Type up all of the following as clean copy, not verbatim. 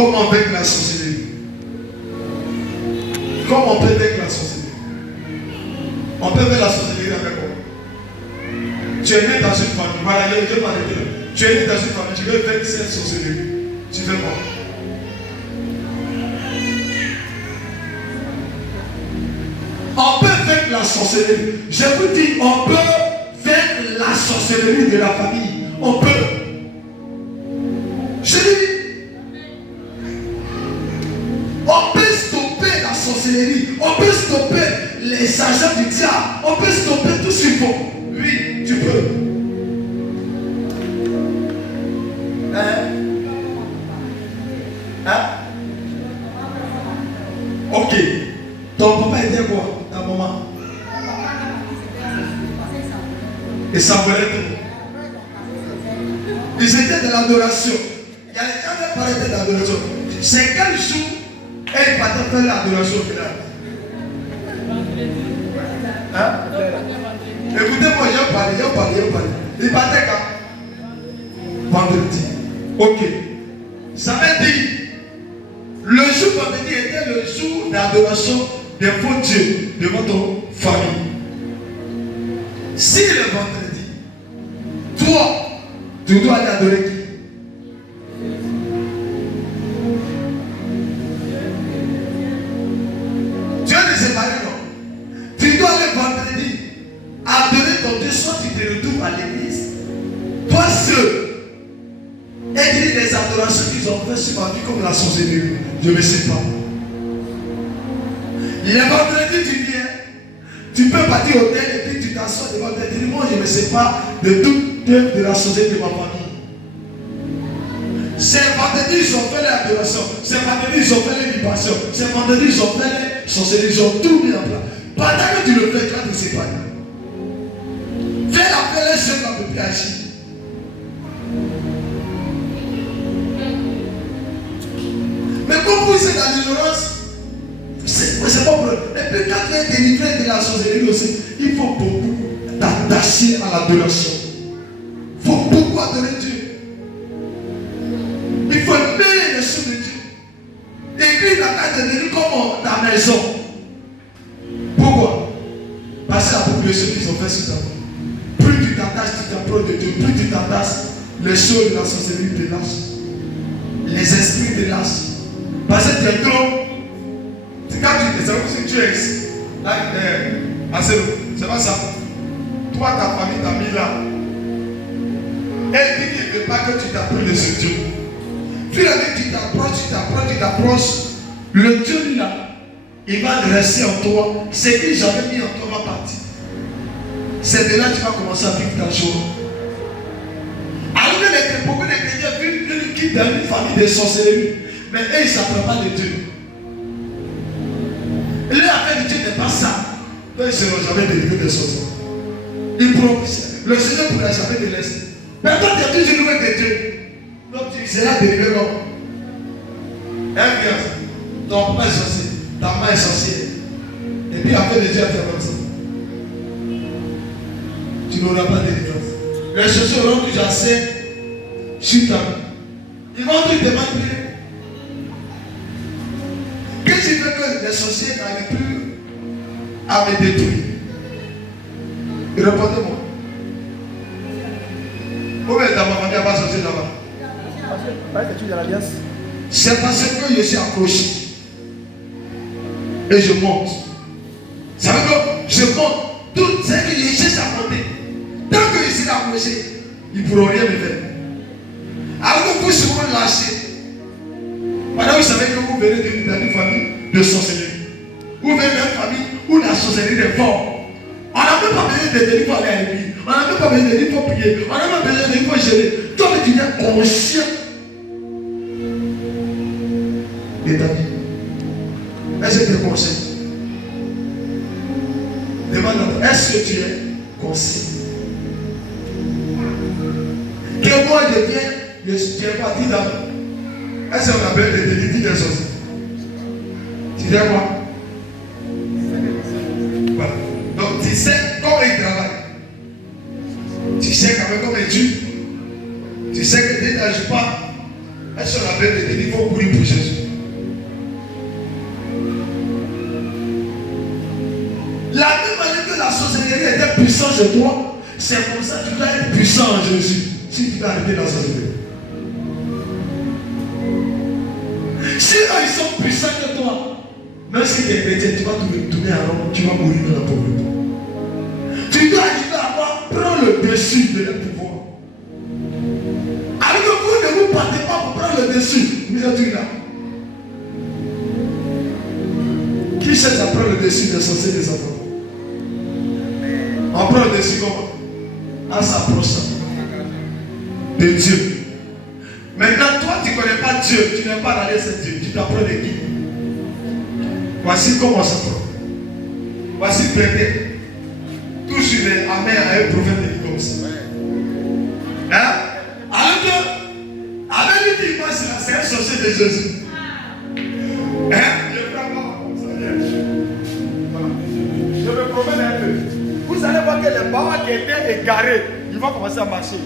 Comment vaincre la sorcellerie? Comment on peut vaincre la sorcellerie? On peut vaincre la sorcellerie avec quoi? Tu es né dans une famille. Voilà, je vais m'arrêter. Tu es né dans une famille. Tu veux vaincre cette sorcellerie. Tu fais quoi? On peut vaincre la sorcellerie. Je vous dis, on peut vaincre la sorcellerie de la famille. On peut. Je dis, on peut stopper la sorcellerie. On peut stopper les agents du diable. On peut stopper tout ce qu'il faut. Oui, tu peux. Ok. Ton papa était quoi? Ta maman? Et ça volait tout. Ils étaient de l'adoration. Il y a les gens qui parlaient de l'adoration. C'est quel jour elle partait faire l'adoration finale? Écoutez-moi, j'ai parlé. Il partait quand? Vendredi. Ok. Ça veut dire, le jour vendredi était le jour d'adoration des faux dieux de votre famille. Si le vendredi, toi, tu dois aller adorer qui? Dieu ne s'est pas dit non. Tu dois aller vendredi adorer ton Dieu, soit tu te retrouves à l'église. Toi seul. Et dire les adorations qu'ils ont fait sur ma vie comme la sorcellerie. Je ne sais pas. Le vendredi tu viens. Tu peux partir au tel et puis tu t'assois devant le tel. Tu dis moi je ne sais pas de toute œuvre de la société de ma famille. C'est vendredi ils ont fait l'adoration. C'est vendredi ils ont fait les libations. C'est vendredi ils ont fait les sorcelleries. Ils ont tout mis en place. Pendant que tu le fais, tu vas te séparer. Fais la paix les jeunes dans le piège. Mais comme vous êtes dans l'ignorance, c'est pas vrai. Et puis quand tu es délivré de la sorcellerie aussi, il faut beaucoup t'attacher à l'adoration. Il faut beaucoup adorer Dieu. Il faut aimer les choses de Dieu. Écris la carte de Dieu comme ta maison. Pourquoi? Parce que la population qu'ils ont fait sur ta vie. Plus tu t'attaches, tu t'approches de Dieu, plus tu t'attaches, les choses de la sorcellerie te lâchent. Les esprits te lâchent. Parce que tu es trop. Quand tu es c'est pas ça. Toi, ta famille t'a mis là. Elle dit qu'il ne veut pas que tu t'approches de ce Dieu. Puis la vie, tu t'approches. Le Dieu là, il va rester en toi. Ce que j'avais mis en toi va partir. C'est de là que tu vas commencer à vivre ta joie. Alors que beaucoup de chrétiens vivent qui dans une famille de sorcellerie. Mais eux, ils ne s'apprennent pas de Dieu. Et l'affaire de Dieu n'est pas ça. Eux, ils ne seront jamais délivrés des sorciers. Ils promettent. Le Seigneur ne pourra jamais te laisser. Mais toi, tu as toujours noué de Dieu. Donc tu seras délivré comme. Ton papa est sorcier. Ta maman est sorcière. Et puis après, le Dieu a fait comme ça. Tu n'auras pas de délivrance. Les sorciers auront toujours assez sur ta main. Ils vont te demander. Qu'est-ce qui fait que les sorciers n'arrivent plus à me détruire? Répondez-moi. Combien de ta maman n'a pas sorcier là-bas? C'est parce que je suis accroché. Et je monte. Ça veut dire que je monte. Tout ce que je cherche à monter. Tant que je suis accroché, ils ne pourront rien me faire. Alors que vous souvent lâcher. Maintenant, vous savez que vous venez dans une famille de sorcellerie. Vous venez d'une famille où la sorcellerie est forte. On n'a même pas besoin de dire pour aller à l'église. On n'a même pas besoin de dire pour prier. On n'a même pas besoin de dire pour gérer. Toi, tu deviens conscient de ta vie. Est-ce que tu es conscient? Demande-toi, est-ce que tu es conscient? Que moi je viens, je suis parti dans. Est-ce qu'on appelle des délits des sorciers? Tu viens quoi? Voilà. Donc tu sais comment il travaille. Tu sais quand même comment il tue. Tu sais que dès que tu n'agis pas, est-ce qu'on appelle des délits pour courir pour gérer? sur toi. C'est comme ça que tu dois être puissant en Jésus. Si tu dois arrêter dans sa société. Si eux, ils sont puissants que toi, même si tu es chrétien, tu vas tourner à rond, tu vas mourir dans la pauvreté. Tu dois prendre le dessus de leur pouvoir. Alors que vous ne vous partez pas pour prendre le dessus, vous êtes là. Qui cherche à prendre le dessus des sorciers des enfants? On prend le dessus comment? En s'approchant de Dieu. Maintenant, toi, tu ne connais pas Dieu, tu n'es pas allé à Dieu, tu t'apprends de qui? Voici comment ça prend. Voici prêter. Tout sur les amers à un prophète de comme ça. Hein? Alors que, avec lui qui passe là, c'est un sorcier de Jésus. Hein? Je me promène un peu. Vous allez voir que les parents qui étaient égarés, ils vont commencer à marcher.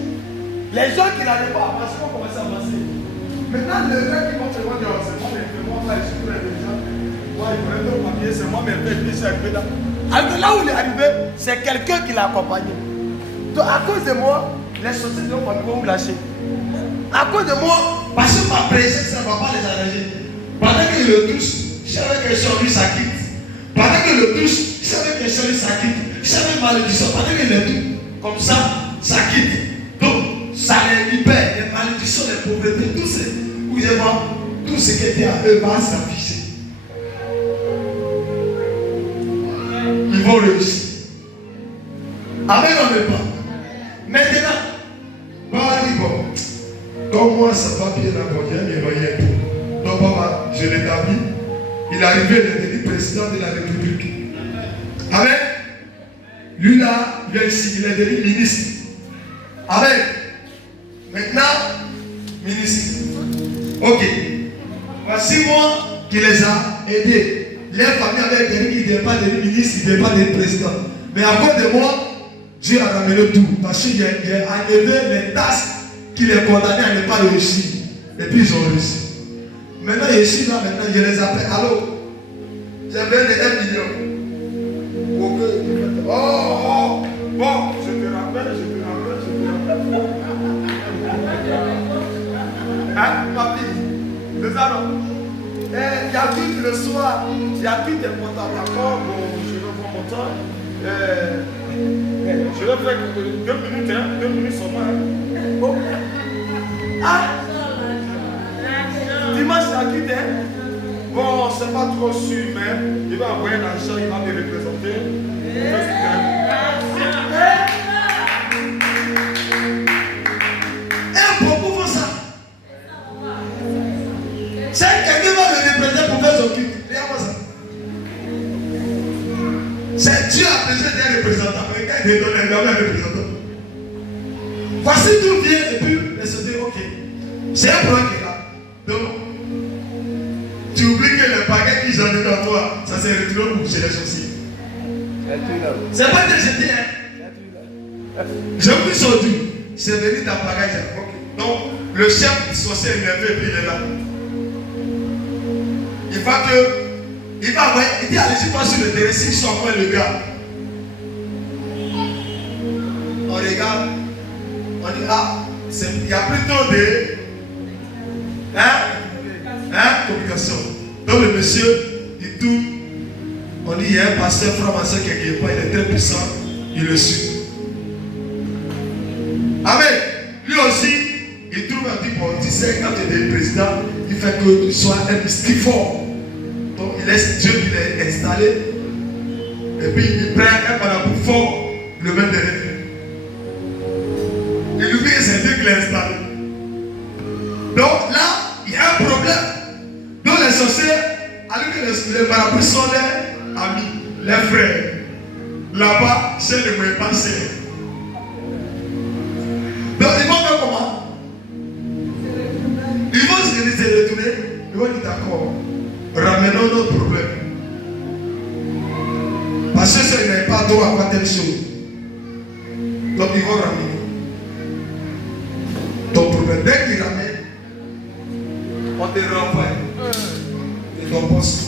Les gens qui n'arrivent pas à marcher vont commencer à marcher. Maintenant, les gens qui vont se voir dans c'est moi, là, je suis très intelligent. Moi, il faudrait ton papier, c'est moi, mes pères, je suis arrivé là. Alors que là où il est arrivé, c'est quelqu'un qui l'a accompagné. Donc, à cause de moi, les sociétés de mon vont me lâcher. À cause de moi, parce que ma présence, ça ne va pas les arranger. Pendant qu'il le touche, je savais que sur lui, ça quitte. Pendant qu'il le touche, je savais que sur lui, ça quitte. Je savais malédiction. Pendant qu'il le touche, comme ça quitte. Donc, ça les libère, les malédictions, les pauvretés, tout ce qui était à eux va s'afficher. Ils vont réussir. Amen, on n'est pas. Maintenant, bon, comme moi, ça va bien d'abord, il y a un peu. Donc, papa, je l'établis. Il est arrivé, il est devenu président de la République. Amen. Lui là, il est ici, il est devenu ministre. Amen. Maintenant, ministre. Ok. Voici moi qui les a aidés. Les familles avaient dit qu'il n'était pas devenu ministre, il n'était pas devenu président. Mais à cause de moi, Dieu a ramené tout. Parce qu'il a enlevé les tâches qui les condamnaient à ne pas réussir. Et puis ils ont réussi. Maintenant, je suis là, maintenant, je les appelle. Allô? J'ai besoin de 1 million. Oh, bon, je te rappelle. Hein, papi? C'est ça, non? Il y a tout le soir, il y a tout des portables. D'accord, bon, je vais prendre mon temps. Je vais faire 2 minutes, hein, 2 minutes seulement. Hein. Bon. Ah! Dimanche, c'est à qui, hein? Bon, c'est pas trop sûr, mais il va envoyer l'argent, il va me représenter. Pourquoi font ça? C'est quelqu'un va me représenter pour faire son culte. Regarde-moi ça. C'est Dieu a besoin d'un représentant. Mais quand il donne un représentant. Voici tout vient et puis il se dit ok. C'est un plan qui est là. Donc, tu oublies que le paquet qu'ils ont mis dans toi, ça s'est retrouvé chez les sorciers. C'est pas que j'ai dit, hein. J'ai pris son dû. C'est venu dans le bagage. Okay. Donc, le chef du sorcier est énervé et puis il est là. Il va envoyer, il dit allez-y pas sur le terrain, s'ils sont encore le gars. On regarde, on dit ah, il y a plutôt des communication. Donc le monsieur, il tourne, on dit il y a un pasteur franc-maçon quelque part, il est très puissant, il le suit. Amen. Lui aussi, il trouve un type, tu sais, quand tu es président, il fait que tu sois un petit fort. Donc il laisse Dieu qui l'a installé. Et puis il prend un parapluie fort, le met derrière lui. Il oublie que c'est Dieu qui l'a installé. Donc là, il y a un problème. Donc les sorciers, alors que les parapluies sont les amis, les frères. Là-bas, c'est le moyen passé. Donc ils vont faire comment? Ils vont se retourner. Ils vont dire d'accord. Ramenons notre problème. Parce que ça, il n'avait pas droit à telle chose. Donc ils vont ramener ton problème. Dès qu'ils ramènent, on te renvoie de ton poste.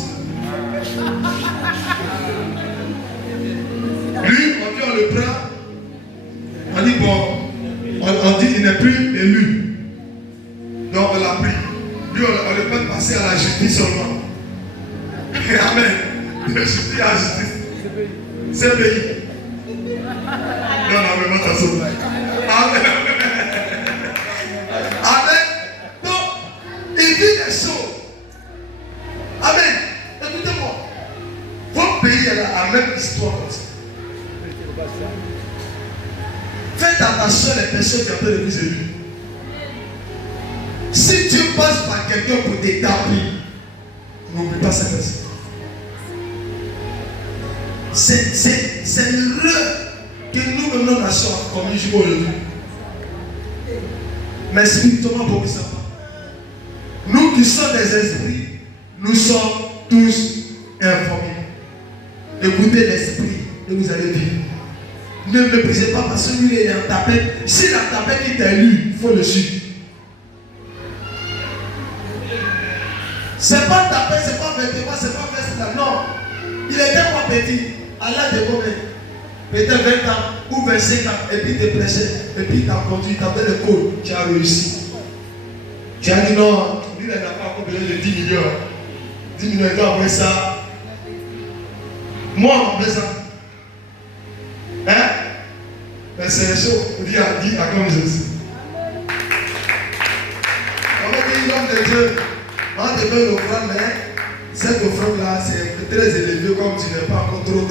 Lui, on le prend, ne peut pas passer à la justice seulement. Amen. De justice à justice. C'est pays. Non, non, mais moi, ça sauve. Amen. Amen. Donc, il dit des choses. Amen. Écoutez-moi. Votre pays est la même histoire comme ça. Faites attention les personnes qui ont été les plus élues. Si Dieu passe par quelqu'un pour t'établir, n'oublie pas cette personne. C'est l'erreur que nous, nos nations, comme jusqu'à aujourd'hui. Mais spirituellement, pour que ça va. Nous qui sommes des esprits, nous sommes tous informés. Écoutez l'esprit et vous allez vivre. Ne méprisez pas parce que lui il est en tapette. Si la tapette est élue, il faut le suivre. C'est pas tapette, c'est pas vêtement, c'est pas veste. Non. Il était pas petit. À l'âge de combien? Peut-être 20 ans ou 25 ans. Et puis il te prêchait. Et puis il t'a conduit, il t'a fait le code. Tu as réussi. Tu as dit non. Lui il n'a pas encore besoin de 10 millions. 10 millions, il doit envoyer ça. Moi, on fait ça. Hein? Mais c'est chaud. On dit à comme Jésus. On va dire l'homme de Dieu. On te donne l'offrande, mais cette offrande-là, c'est très élevé comme tu n'es pas encore trop.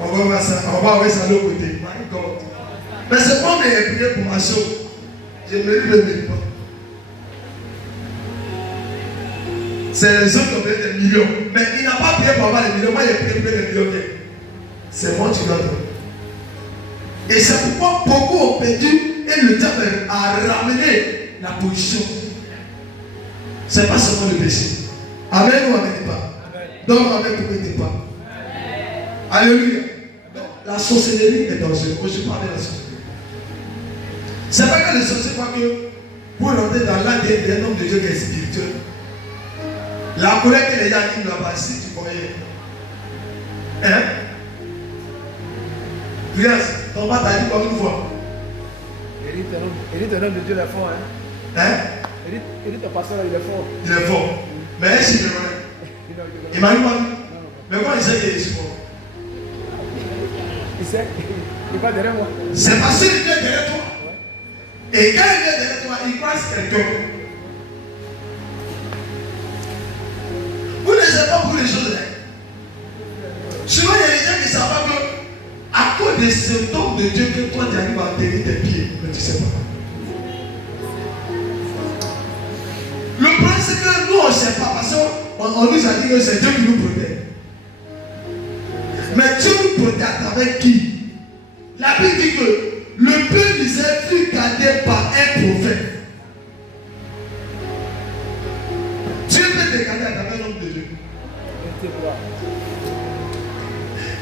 On va envoyer ça de l'autre côté. My God. Mais c'est pas mes prières pour ma chose. Je ne le mérite pas. C'est les autres qui ont payé des millions. Mais il n'a pas prié pour avoir des millions. Moi, il a prié pour des millions. C'est moi qui dois donner. Et c'est pourquoi beaucoup ont perdu et le diable a ramené la position. Ce n'est pas seulement le péché. Amen ou amen pas. Donc amen pour que pas. Alléluia. La sorcellerie est dangereuse. Je parle de la sorcellerie. C'est pas que les sorciers croient que pour rentrer dans l'ADN d'un homme de Dieu qui est spirituel, la colère que les gens disent là-bas, si tu croyais. Hein? Regarde, ton père t'a dit comme une fois. Élite un homme de Dieu, il est fort. Hein? Élite ton pasteur, il est fort. Il est fort. Mais est-ce qu'il est vrai? Il m'a dit quoi? Mais comment il sait qu'il est fort? Il sait, il va derrière moi. C'est parce qu'il vient derrière toi. Et quand il vient derrière toi, il passe quelqu'un. Vous ne savez pas pour les choses. Souvent, il y a des gens qui ne savent pas que, à cause des symptômes de Dieu, que toi tu arrives à tenir tes pieds, mais tu ne sais pas. Le problème, c'est que nous, on ne sait pas, parce qu'on nous a dit que c'est Dieu qui nous protège. Mais Dieu nous protège à travers qui? La Bible dit que le peuple d'Israël fut gardé par un prophète. Dieu peut te garder à travers l'homme de Dieu.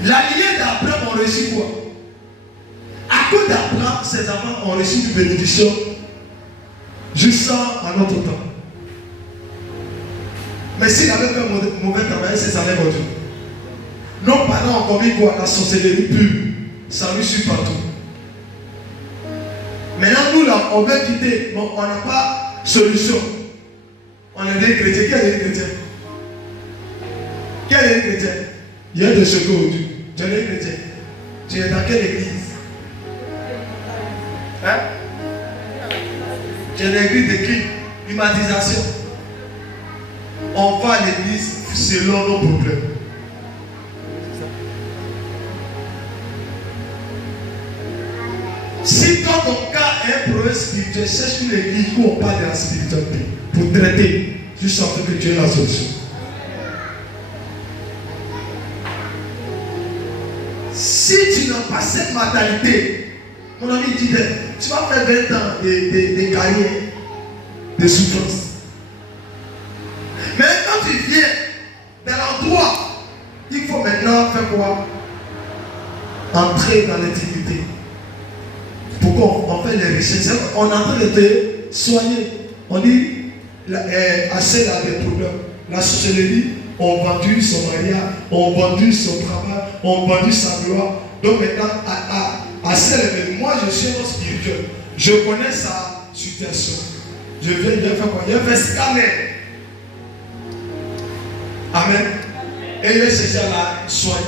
La lignée d'Abraham ont reçu quoi? À cause d'Abraham, ses enfants ont reçu une bénédiction jusqu'à notre temps. Mais s'il avait fait un mauvais travail, c'est ça les voitures. Nos parents ont commis quoi? La sorcellerie pure. Ça lui suit partout. Maintenant, nous là, on veut quitter. Bon, on n'a pas de solution. On est des chrétiens. Qui est des chrétiens? Qui est des chrétiens? Il y a des secours aujourd'hui. Tu es des chrétiens. Tu es dans quelle église? Hein? Tu es dans l'église de qui? Humanisation. On va à l'église selon nos problèmes. Si quand ton cas est un problème spirituel, cherche une église où on parle de la spiritualité pour traiter, juste en fait que tu es la solution. Si tu n'as pas cette mentalité, mon ami dit, tu vas faire 20 ans de carrière, de souffrance. Mais quand tu viens dans l'endroit, il faut maintenant faire quoi? Entrer dans l'intimité. Pourquoi on fait les recherches? On est en train de te soigner. On dit, assez là des problèmes. La sorcellerie, on vendu son mariage, on vendu son travail, on vendu sa gloire. Donc maintenant, à celle moi je suis un homme spirituel. Je connais sa situation. Je viens faire quoi? Je fais scanner. Amen. Et il est cherché à la soigner.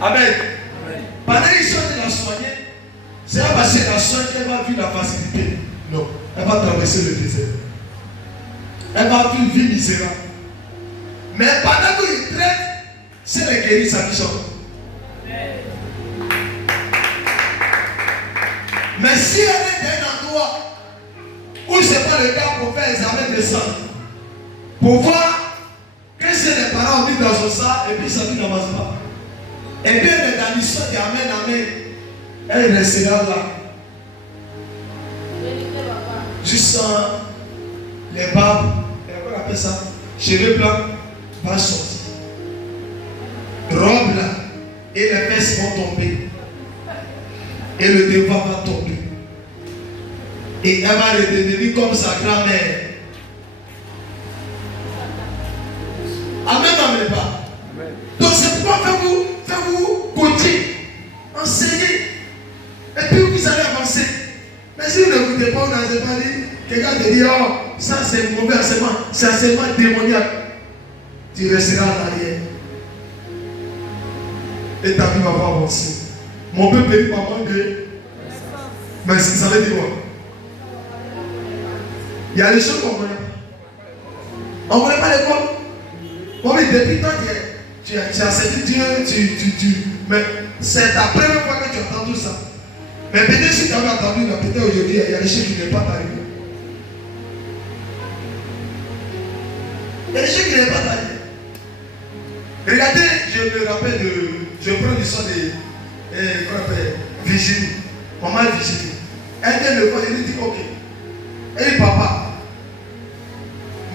Amen. Pendant qu'ils sont de la soigner, c'est pas parce que la soigne qu'elle va vivre la facilité. Non. Elle va traverser le désert. Elle va vivre une vie misérable. Mais pendant qu'il traite, c'est les guéris sa mission. Mais si elle est dans un endroit où ce n'est pas le cas pour faire examen de sang, pour voir que c'est les parents ont mis dans son sang et puis ça ne n'avance pas. Et bien elle est dans l'histoire qui amène, amen. Elle restera là. Juste les barbes, on appelle ça, cheveux blancs, va sortir. Robe là, et les fesses vont tomber. Et le devant va tomber. Et elle va redevenir comme sa grand-mère. Amen, amen, pas. Donc c'est pourquoi faites-vous coacher, enseigner. Et puis vous allez avancer. Mais si vous n'écoutez pas, vous n'avez pas dit, quelqu'un te dit, oh, ça c'est mauvais enseignement, c'est enseignement démoniaque. Tu resteras en arrière. Et ta vie va pas avancer. Mon peuple périt par manque de. Mais ça veut dire quoi? Il y a des choses qu'on ne connaît pas. On ne connaît pas les quoi? Bon, oui, depuis toi, tu as accepté Dieu, mais c'est la première fois que tu entends tout ça. Mais peut-être si tu avais entendu, peut-être aujourd'hui, il y a des choses qui ne sont pas arrivées. Il y a des choses qui ne sont pas arrivées. Regardez, je me rappelle je prends du son de Virginie. Maman Virginie. Elle vient le voir, elle lui dit, ok. Elle dit, papa,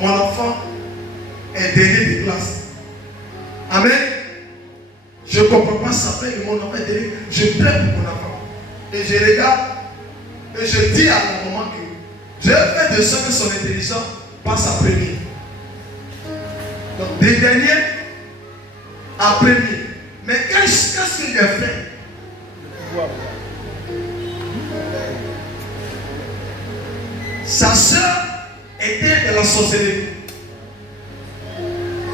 mon enfant est dernier de classe. Amen. Je ne comprends pas ça, mais mon enfant est dernier. Je plains pour mon enfant. Et je regarde, et je dis à la maman que je vais faire de sorte que son intelligence passe à premier. Donc, des derniers à premier. Mais qu'est-ce qu'il a fait? Sa soeur était de la sorcellerie.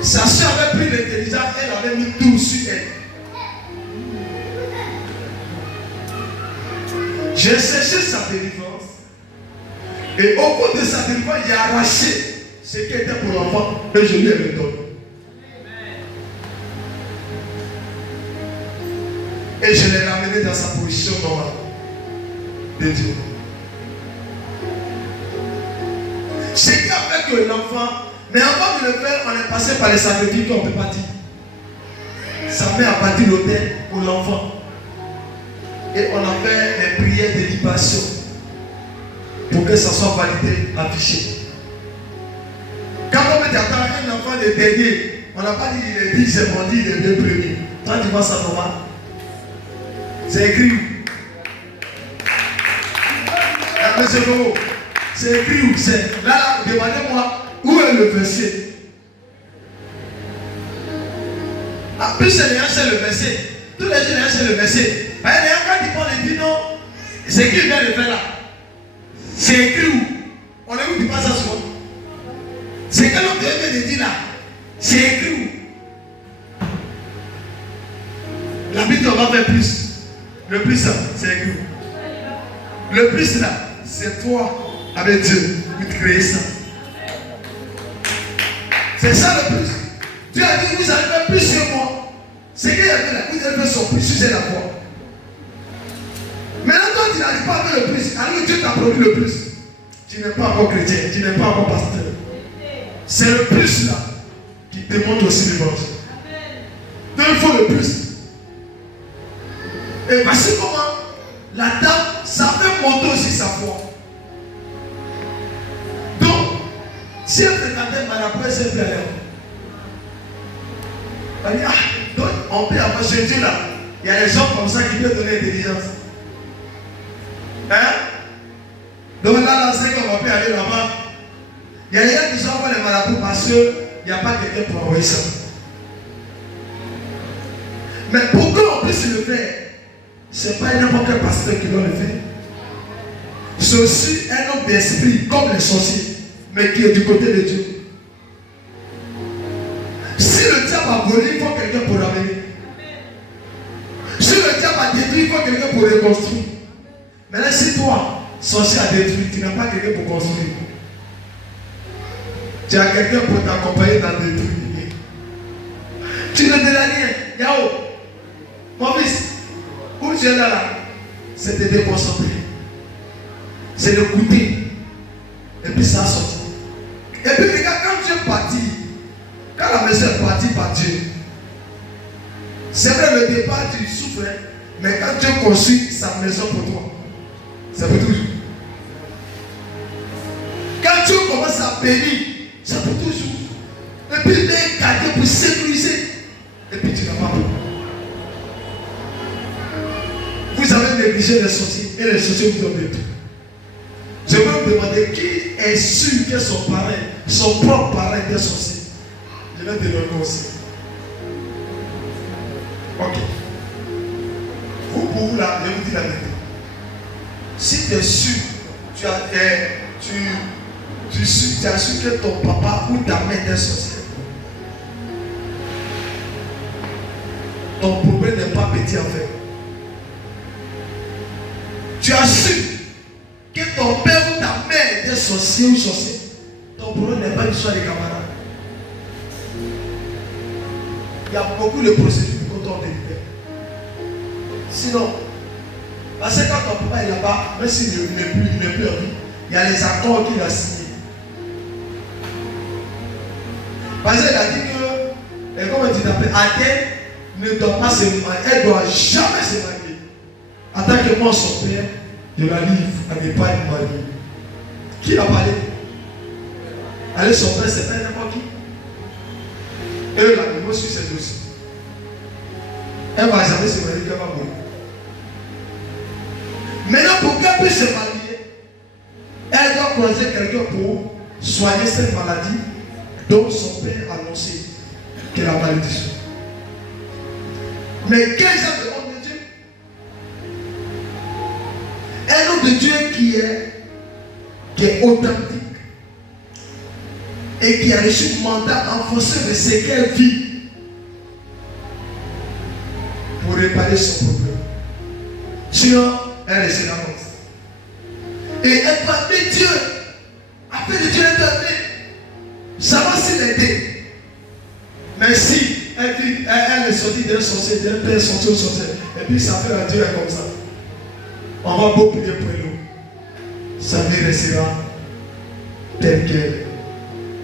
Sa soeur avait pris l'intelligence, elle avait mis tout sur elle. J'ai cherché sa délivrance. Et au cours de sa délivrance, j'ai arraché ce qui était pour l'enfant et je lui ai redonné. Et je l'ai ramené dans sa position normale de Dieu. Ce qui a fait que l'enfant, mais avant de le faire, on est passé par les sacrifices qu'on ne peut pas dire. Sa mère a bâti l'autel pour l'enfant. Et on a fait les prières de libation pour que ça soit validé, affiché. Quand on met un enfant de dernier, on n'a pas dit il est 10, c'est menti, il est bien premier. Toi tu vois ça normal. C'est écrit où? Monsieur Lobo, c'est écrit où? C'est là, demandez-moi où est le verset. En plus, c'est le verset. Tous les gens c'est le verset. Mais quand il parle, il dit non, c'est qui vient de faire là? C'est écrit où? On écoute pas ça souvent. C'est que l'homme vient de dire là. C'est écrit où? La Bible on va faire plus. Le plus là, c'est écrit où? Le plus là, c'est toi avec Dieu qui crée ça. C'est ça le plus. Dieu a dit vous allez faire plus sur moi. C'est qu'il a fait là, vous allez faire son plus sur la foi. Maintenant, toi, tu n'arrives pas à faire le plus. Alors que Dieu t'a produit le plus. Tu n'es pas encore chrétien, tu n'es pas encore pasteur. C'est le plus là qui te montre aussi l'évangile. Donc il faut le plus. Et voici comment la dame, ça fait monter aussi sa foi. Donc, si elle fréquentait Marabout, elle s'est fait aller. Elle dit, donc on peut avoir chez Dieu là. Il y a des gens comme ça qui peuvent donner l'intelligence. Hein? Donc là, c'est qu'on va plus aller là-bas. Il y a des gens qui sont pas les marabouts parce qu'il n'y a pas quelqu'un pour envoyer ça. Mais pour qu'on puisse le faire, ce n'est pas n'importe quel pasteur qui doit le faire. C'est aussi un homme d'esprit, comme les sorciers, mais qui est du côté de Dieu. tu n'as pas quelqu'un pour construire. Tu as quelqu'un pour t'accompagner dans des trucs. Tu ne donnes rien. Yao, mon fils, où tu es là, c'est de te déconcentrer. C'est de goûter. Et puis ça sort. Et puis regarde, quand tu es parti, quand la maison est partie par Dieu, c'est vrai le départ tu souffres, mais quand Dieu construit sa maison pour toi, c'est pour toujours. Quand Dieu commence à bénir, c'est pour toujours. Et puis il est gardé pour sécuriser. Et puis tu n'as pas peur. Vous avez négligé les sorciers et les sorciers vous ont détruit. Je vais vous demander qui est sûr que son propre parent était sorcier. Je vais te donner aussi. Ok. Vous, pour vous là, je vous dis la vérité. Si tu es sûr, tu as su que ton papa ou ta mère était sorcier. Ton problème n'est pas petit en fait. Tu as su que ton père ou ta mère était sorcier ou sorcier. Ton problème n'est pas l'histoire des camarades. Il y a beaucoup de procédures pour qu'on te libère. Sinon, parce que quand ton papa est là-bas, même s'il n'est plus en vie, il y a les accords qu'il a signés. Parce qu'il a dit que, et comment tu t'appelles, Athènes ne doit pas se marier, elle ne doit jamais se marier. En tant que moi, son père, je la livre à ne pas être mariée. Qui l'a parlé? Allez, son père, c'est pas n'importe qui. Et la maman sur ses dossiers. Elle ne va jamais se marier, qu'elle va mourir. Maintenant, pour qu'elle puisse se marier, elle doit croiser quelqu'un pour soigner cette maladie dont son père a annoncé qu'elle a malédiction. Mais quel genre de homme de Dieu? Un homme de Dieu qui est authentique et qui a reçu un mandat en fonction de ce qu'elle vit pour réparer son problème. Sinon, elle est la mort. Et elle va appeler Dieu. Appeler Dieu est appelé. Ça va s'y l'aider. Mais si elle est sortie d'un sorcier, d'un père sorti au sorcier, et puis ça fait la Dieu est comme ça. On va beaucoup prier pour nous. Sa vie restera telle qu'elle.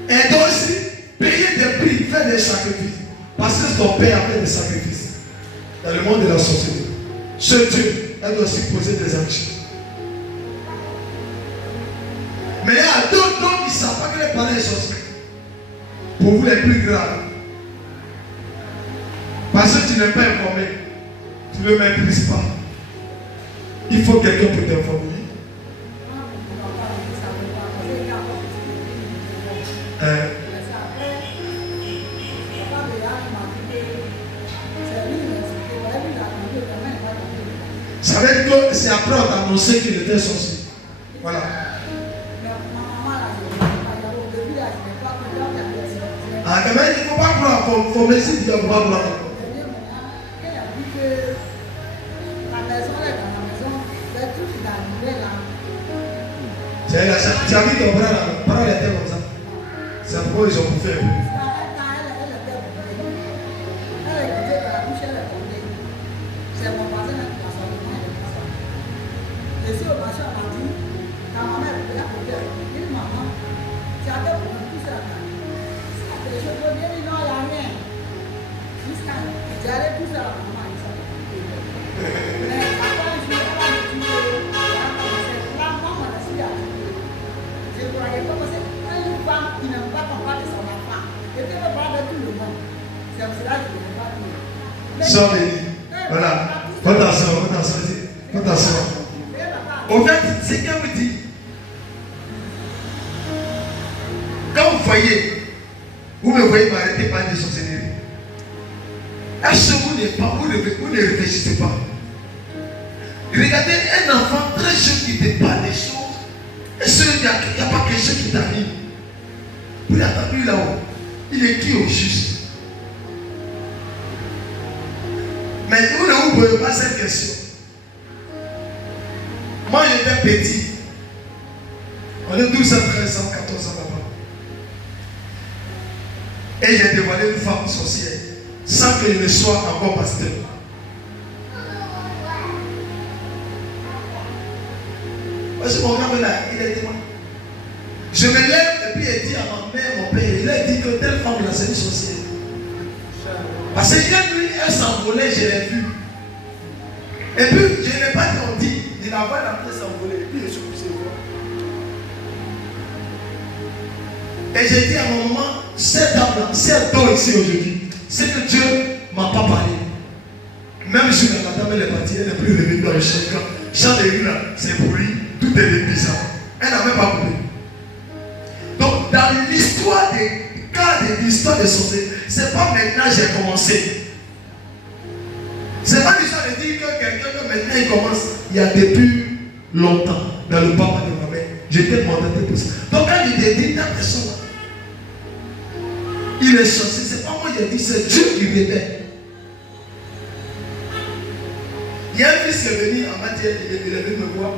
Et toi aussi, payer des prix, faire des sacrifices. Parce que ton père a fait des sacrifices. Dans le monde de la société. Ce Dieu, elle doit aussi poser des actions. Mais il y a d'autres dont ils ne savent pas que les parents sont sorciers. Pour vous les plus graves. Parce que tu n'es pas informé. Tu ne le maîtrises pas. Il faut quelqu'un pour t'informer. Ça veut dire que c'est après on t'a annoncé qu'il était sorcier. Voilà. Ah, quand même, il ne faut pas croire. Il faut me dire qu'il ne faut pas croire. Tu as vu ton frère, ton frère était comme ça. C'est pourquoi ils ont bouffé. C'est mon voisin qui a sorti moi de ça. Et si au marché, on m'a dit, ta maman est là pour dire, dis maman, tu as fait pour tout ça. Si tu as fait les choses, bien dit non, il n'y a rien. Jusqu'à j'ai allé tout ça à la maman, il s'est mais après, je ne sais pas du tout. Là, maman, je suis à je ne croyais pas parce qu'une femme qui n'aime pas qu'on parle de son enfant, et qui veut parler de tout le monde. C'est pour cela que je ne veux pas dire. Sois béni. Voilà. Attention. Au fait, c'est qu'elle vous dit. Quand vous voyez, vous me voyez m'arrêter par des sorcelleries. Est-ce que vous ne réfléchissez pas? Regardez un enfant très jeune qui te parle des choses. Est-ce qu'il n'y a pas quelque chose qui t'anime? Vous l'avez là-haut. Il est qui au juste? Mais vous ne vous posez pas cette question. Moi j'étais petit. On est 12 ans, 13 ans, 14 ans, papa. Et j'ai dévoilé une femme sorcière sans que je ne sois encore pasteur. Parce que mon grand là, il est témoin. Je me lève et puis il dit à ma mère, mon père, il a dit que telle femme là, c'est une sorcière. Parce que hier nuit, elle s'envolait, je l'ai vue. Et puis, je n'ai pas dit, il la voit la tête s'envoler. Et puis, je suis poussé. Et j'ai dit à mon maman, cette dame-là, si elle dort ici aujourd'hui, c'est que Dieu ne m'a pas parlé. Même si la dame elle est partie, elle n'est plus revenue dans le champ. Champ de rue là, c'est pourri, tout est bizarre. Elle n'a même pas coupé. Donc, dans l'histoire des cas de l'histoire des sorciers, c'est pas maintenant que j'ai commencé. C'est pas l'histoire de dire que quelqu'un que maintenant il commence. Il y a depuis longtemps, dans le papa de ma mère, j'étais mandaté pour ça. Donc, quand il dit ta personne, il est sorcier, c'est pas moi qui ai dit, c'est Dieu qui révèle. Il y a un fils qui est venu en matière, il est venu me voir.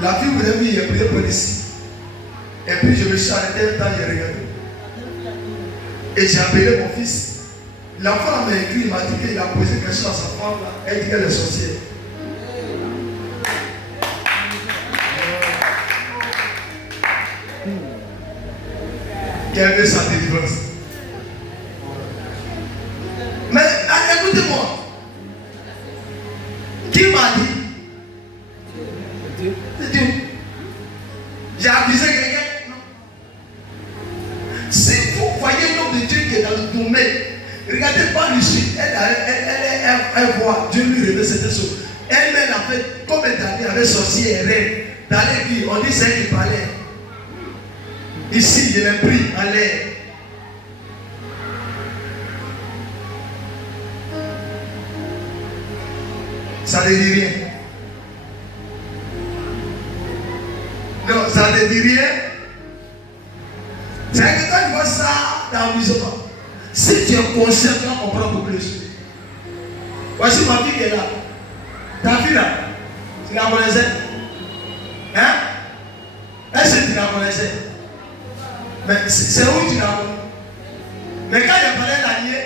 La fille, vous avez vu, il est prié pour ici. Et puis je me suis arrêté un temps, j'ai regardé. Et j'ai appelé mon fils. L'enfant m'a écrit, il m'a dit qu'il a posé quelque chose à sa femme là. Elle dit qu'elle est sorcière. Qu'elle veut sa délivrance. Mais écoutez-moi. Qui m'a dit? C'est Dieu. J'ai abusé quelqu'un? Non. Si vous voyez l'homme de Dieu qui est dans le domaine, regardez pas l'issue. Elle voit, Dieu lui révèle certaines choses. Elle-même a fait combien d'années avec sorcier et reine. Dans les vies, on dit c'est elle qui parlait. Ici, je l'ai pris en l'air. Ça ne dit rien. Non, ça ne dit rien. C'est que quand tu vois ça dans le musulman, si tu es conscient, tu vas comprendre beaucoup plus. Voici ma fille qui est là. Ta fille là, tu la connaissais? Hein? Est-ce que tu la connaissais? Mais c'est où tu la connais? Mais quand il parlait d'allier,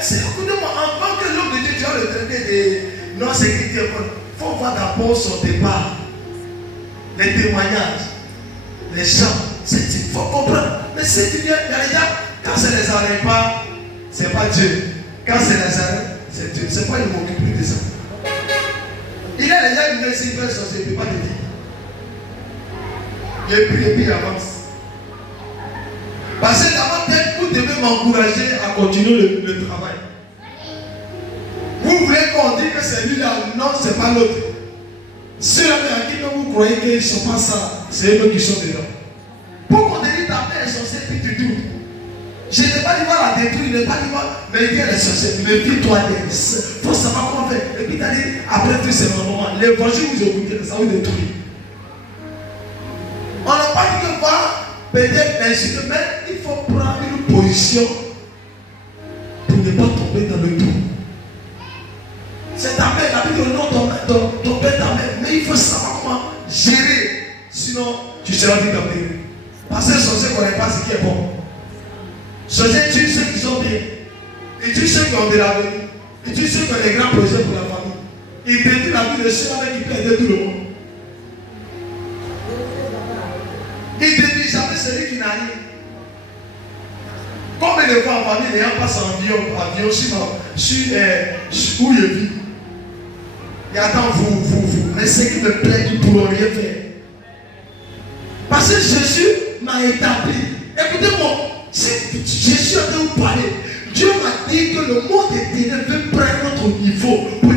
écoutez-moi, en tant que l'homme de Dieu, tu as le traité de non-sécurité. Il faut voir d'abord son départ, les témoignages, les chants. Il faut comprendre. Mais si tu viens, il y a les gens, quand ça ne les arrête pas, ce n'est pas Dieu. Quand ça les arrête, c'est Dieu. C'est pas il m'occupe plus de ça. Il y a les gens qui viennent ici, ils peuvent sortir, il ne peut pas te dire. Il prie et puis il avance. Parce que d'abord, vous devez m'encourager à continuer le travail. Vous voulez qu'on dise que c'est lui là? Non, ce n'est pas l'autre. Ceux-là à qui vous croyez qu'ils ne sont pas ça, c'est eux qui sont dedans. Pourquoi on dit ta mère est sorcière et puis tu doutes? Je n'ai pas dit voir la détruire, je n'ai pas dit voir, mais il est sorcière. Mais dis-toi, il faut savoir comment faire. Et puis tu as dit, après tout, c'est mon moment. L'évangile vous écoutez, ça vous détruit. On n'a pas dit que voir, peut-être insulter, mais il faut prendre une position pour ne pas tomber dans le trou. C'est ta mère, la Bible dit non, ton père, ta mère. Mais il faut savoir comment gérer. Sinon, tu seras dictateur. Parce que le sorcier ne connaît pas ce qui est bon. Le sorcier tue ceux qui sont bien. Il tue ceux qui ont de l'avenir. Il tue ceux qui ont des grands projets pour la famille. Il détruit la vie de ceux avec qui peut aider tout le monde. Il ne détruit jamais celui qui n'a rien. Combien de fois en famille, les gens passent en avion sur où il vit. Et attends, vous. Mais ce qui me plaît, ils ne pourront rien faire. Parce que Jésus m'a établi. Écoutez-moi, si Jésus a de vous parler, Dieu m'a dit que le monde éternel veut prendre notre niveau pour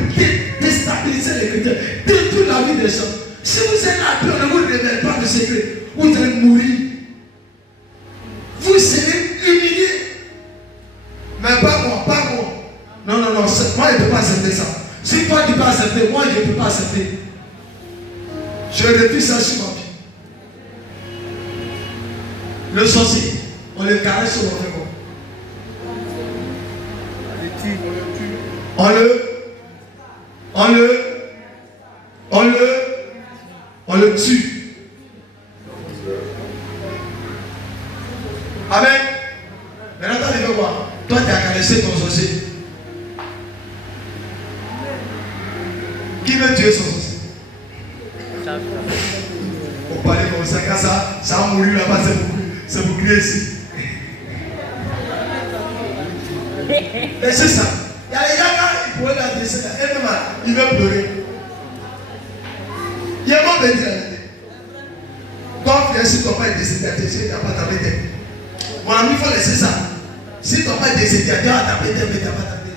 déstabiliser les chrétiens, détruire la vie des gens. Si vous êtes là, on ne vous révèle pas de secret, vous allez mourir. Vous serez humiliés. Mais pas moi. Non. Moi, je ne peux pas accepter ça. Si toi, tu peux accepter, moi, je ne peux pas accepter. Je refuse ça sur ma vie. Le sorcier, on le caresse sur notre corps. On le On le tue. Amen. Maintenant, toi, tu veux voir. Toi, tu as caressé ton sorcier. Qui veut tuer son sorcier? On parlait comme ça, quand ça a mouru là-bas, c'est pour crier ici. Et c'est ça. Il y a les gars, quand ils pourraient l'adresser, elle-même, il va pleurer. Il y a mon béni la vérité. Ton frère, si ton père est décédé, tu n'as pas tapé tête. Mon ami, il faut laisser ça. Si ton père est décédé, tu as tapé tête, mais tu n'as pas tapé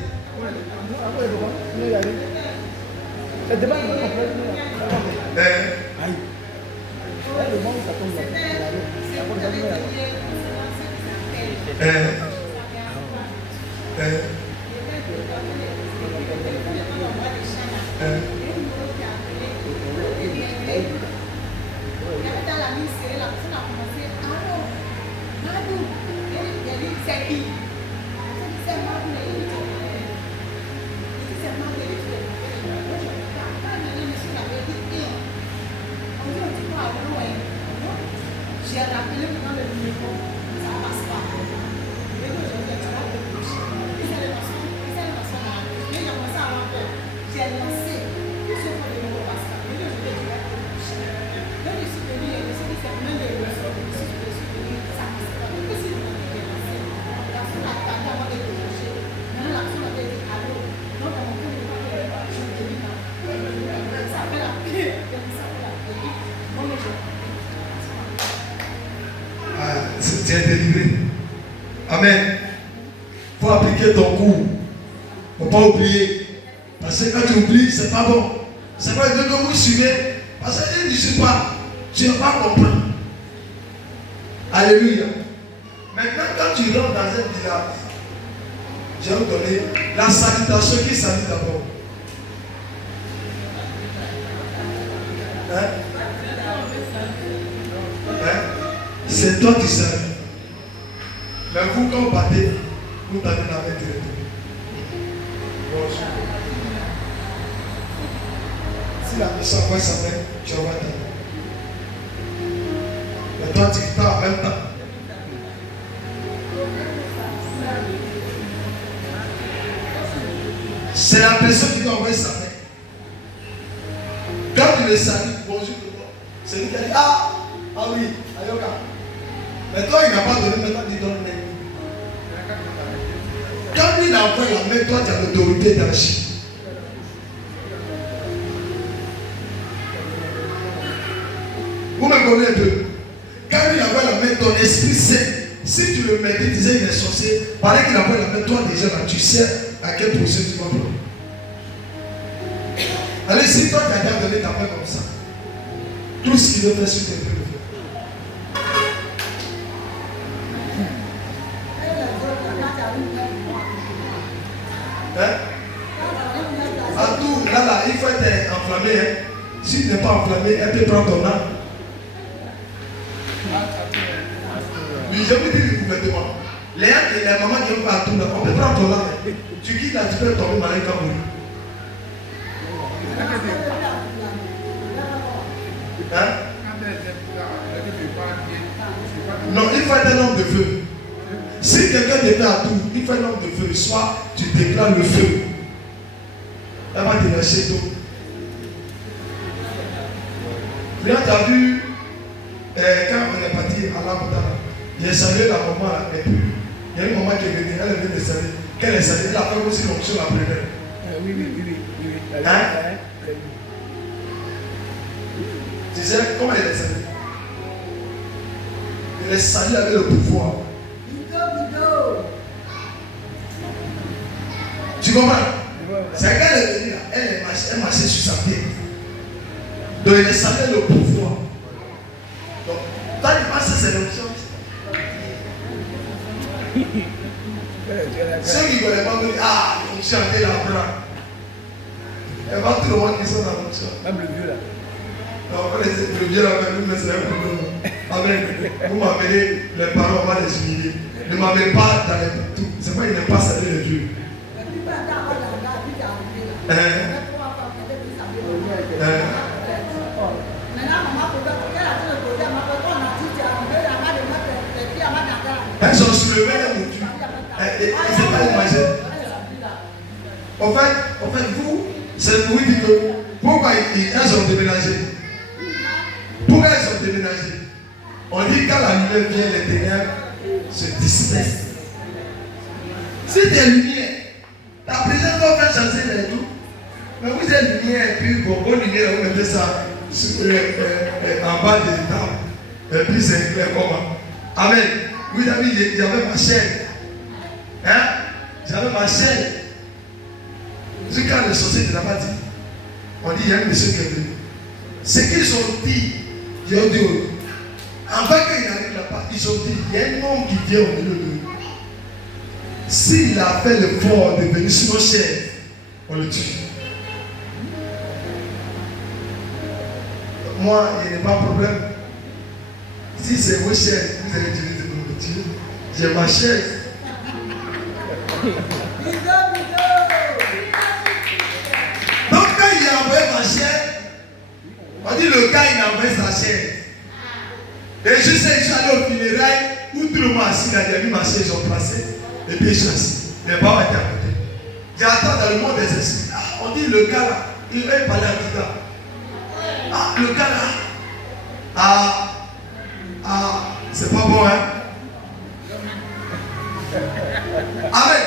J'ai rappelé maintenant le numéro, ça passe pas. Et aujourd'hui, tu vas te coucher. Et c'est les personnes là. Mais il a commencé à avoir peur. J'ai lancé, sauf que le numéro passe pas. Mais aujourd'hui, tu vas te coucher. Donc, je suis venu, je suis dit, c'est même de leçons. Je suis venu, ça passe pas. Donc, si vous avez lancé, la personne a attendu avant de te coucher. Maintenant, la personne avait dit allô. Donc, on peut ne pas faire je suis venu là. Ça fait la paix. Ça fait la paix. Bon, mais je. Tu es délivré. Amen. Il faut appliquer ton cours. Il ne faut pas oublier. Parce que quand tu oublies, ce n'est pas bon. C'est pas que vous suivez. Parce que je ne suis pas. Tu ne vas pas comprendre. Alléluia. Maintenant, quand tu rentres dans un village, je vais vous donner la salutation qui salue d'abord. Hein? C'est toi qui salues. Mais vous, quand vous partez, vous donnez la main directement. Bonjour. Si la personne envoie sa main, tu envoies ta main. Mais toi, tu pars en même temps. C'est la personne qui doit envoyer sa main. Quand tu le salues, bonjour, c'est lui qui a dit ah oui, Ayoka. Mais toi, il n'a pas donné, maintenant il donne main. Quand il envoie la main, toi, tu as l'autorité d'agir. Vous me connaissez un peu. Quand il envoie la main, ton esprit sait. Si tu le mettais, tu disais il est sorcier, paraît qu'il envoie la main, toi déjà là, tu sais à quelle position tu vas prendre. Allez, si toi tu as déjà donné ta main comme ça, tout ce qu'il veut faire sur tes mains. À tout, là, il faut être enflammé. Hein. Si tu n'es pas enflammé, elle peut prendre ton âme. Oui, je vous dis le gouvernement. Les mamans qui ont pas à tout là, on peut prendre ton âme. Tu quittes là, tu peux tomber malade comme vous. Hein? Non, il faut être un homme de feu. Si quelqu'un te fait à tout, il faut un homme de feu. Soit tu déclares le feu. Elle va te lâcher tout. Là, tu as vu, quand on est parti à l'Ambata, j'ai salué la maman, et puis il y a une maman qui est venue, elle est venue de saluer. Qu'elle est saluée, elle a fait aussi l'onction la première. Oui. Hein? Tu sais comment elle est saluée? Elle est saluée avec le pouvoir. Tu comprends? C'est qu'elle est venue là, elle marchait sur sa tête. Donc elle est saluée le pouvoir. Donc, toi tu penses que c'est l'onction? Ceux qui ne connaissent pas me disent ah, l'onction elle apprend. Elle va tout le monde qui sont dans l'onction. Même le vieux là. Non, le vieux là, mais c'est un problème. Amen. Vous m'amenez les parents, on va les humilier. Ne m'amenez pas dans les tout. C'est moi qui n'aime pas saluer les dieux. Elles ont soulevé la mouture. Ils ne savent pas manger. En fait, vous, c'est pour vous dire que pourquoi elles ont déménagé? Pourquoi elles ont déménagé? On dit quand la lumière vient, les ténèbres se dispersent. Si tu es lumière, ta présence va faire chasser les tout. Mais vous êtes lumière et puis bon, bonne lumière, vous mettez ça en bas des tables. Et puis c'est clair comment. Amen. Vous avez dit, j'avais ma chaîne. Hein? J'avais ma chaîne. C'est quand le sorcier ne l'a pas dit. On dit, il y a un monsieur qui est venu. Ce qu'ils ont dit, ils ont dit, avant qu'il n'arrive là-bas, ils ont dit, il y a un homme qui vient au milieu d'eux. S'il a fait l'effort de venir sur nos chaises, on le tue. Moi, il n'y a pas de problème. Si c'est vos chaises, vous allez utiliser pour me tuer. J'ai ma chaise. Donc quand il a envoyé ma chaise, on dit le gars il a envoyé sa chaise. Et je sais, je suis allé au funérailles où tout le monde assis là, j'ai mis ma chaise, ils ont placé. Et puis je suis assis. Les parents étaient à côté. J'attends dans le monde des esprits. Ah, on dit le gars là, il va parler à tout gars. Ah, le gars là. C'est pas bon, hein? Amen.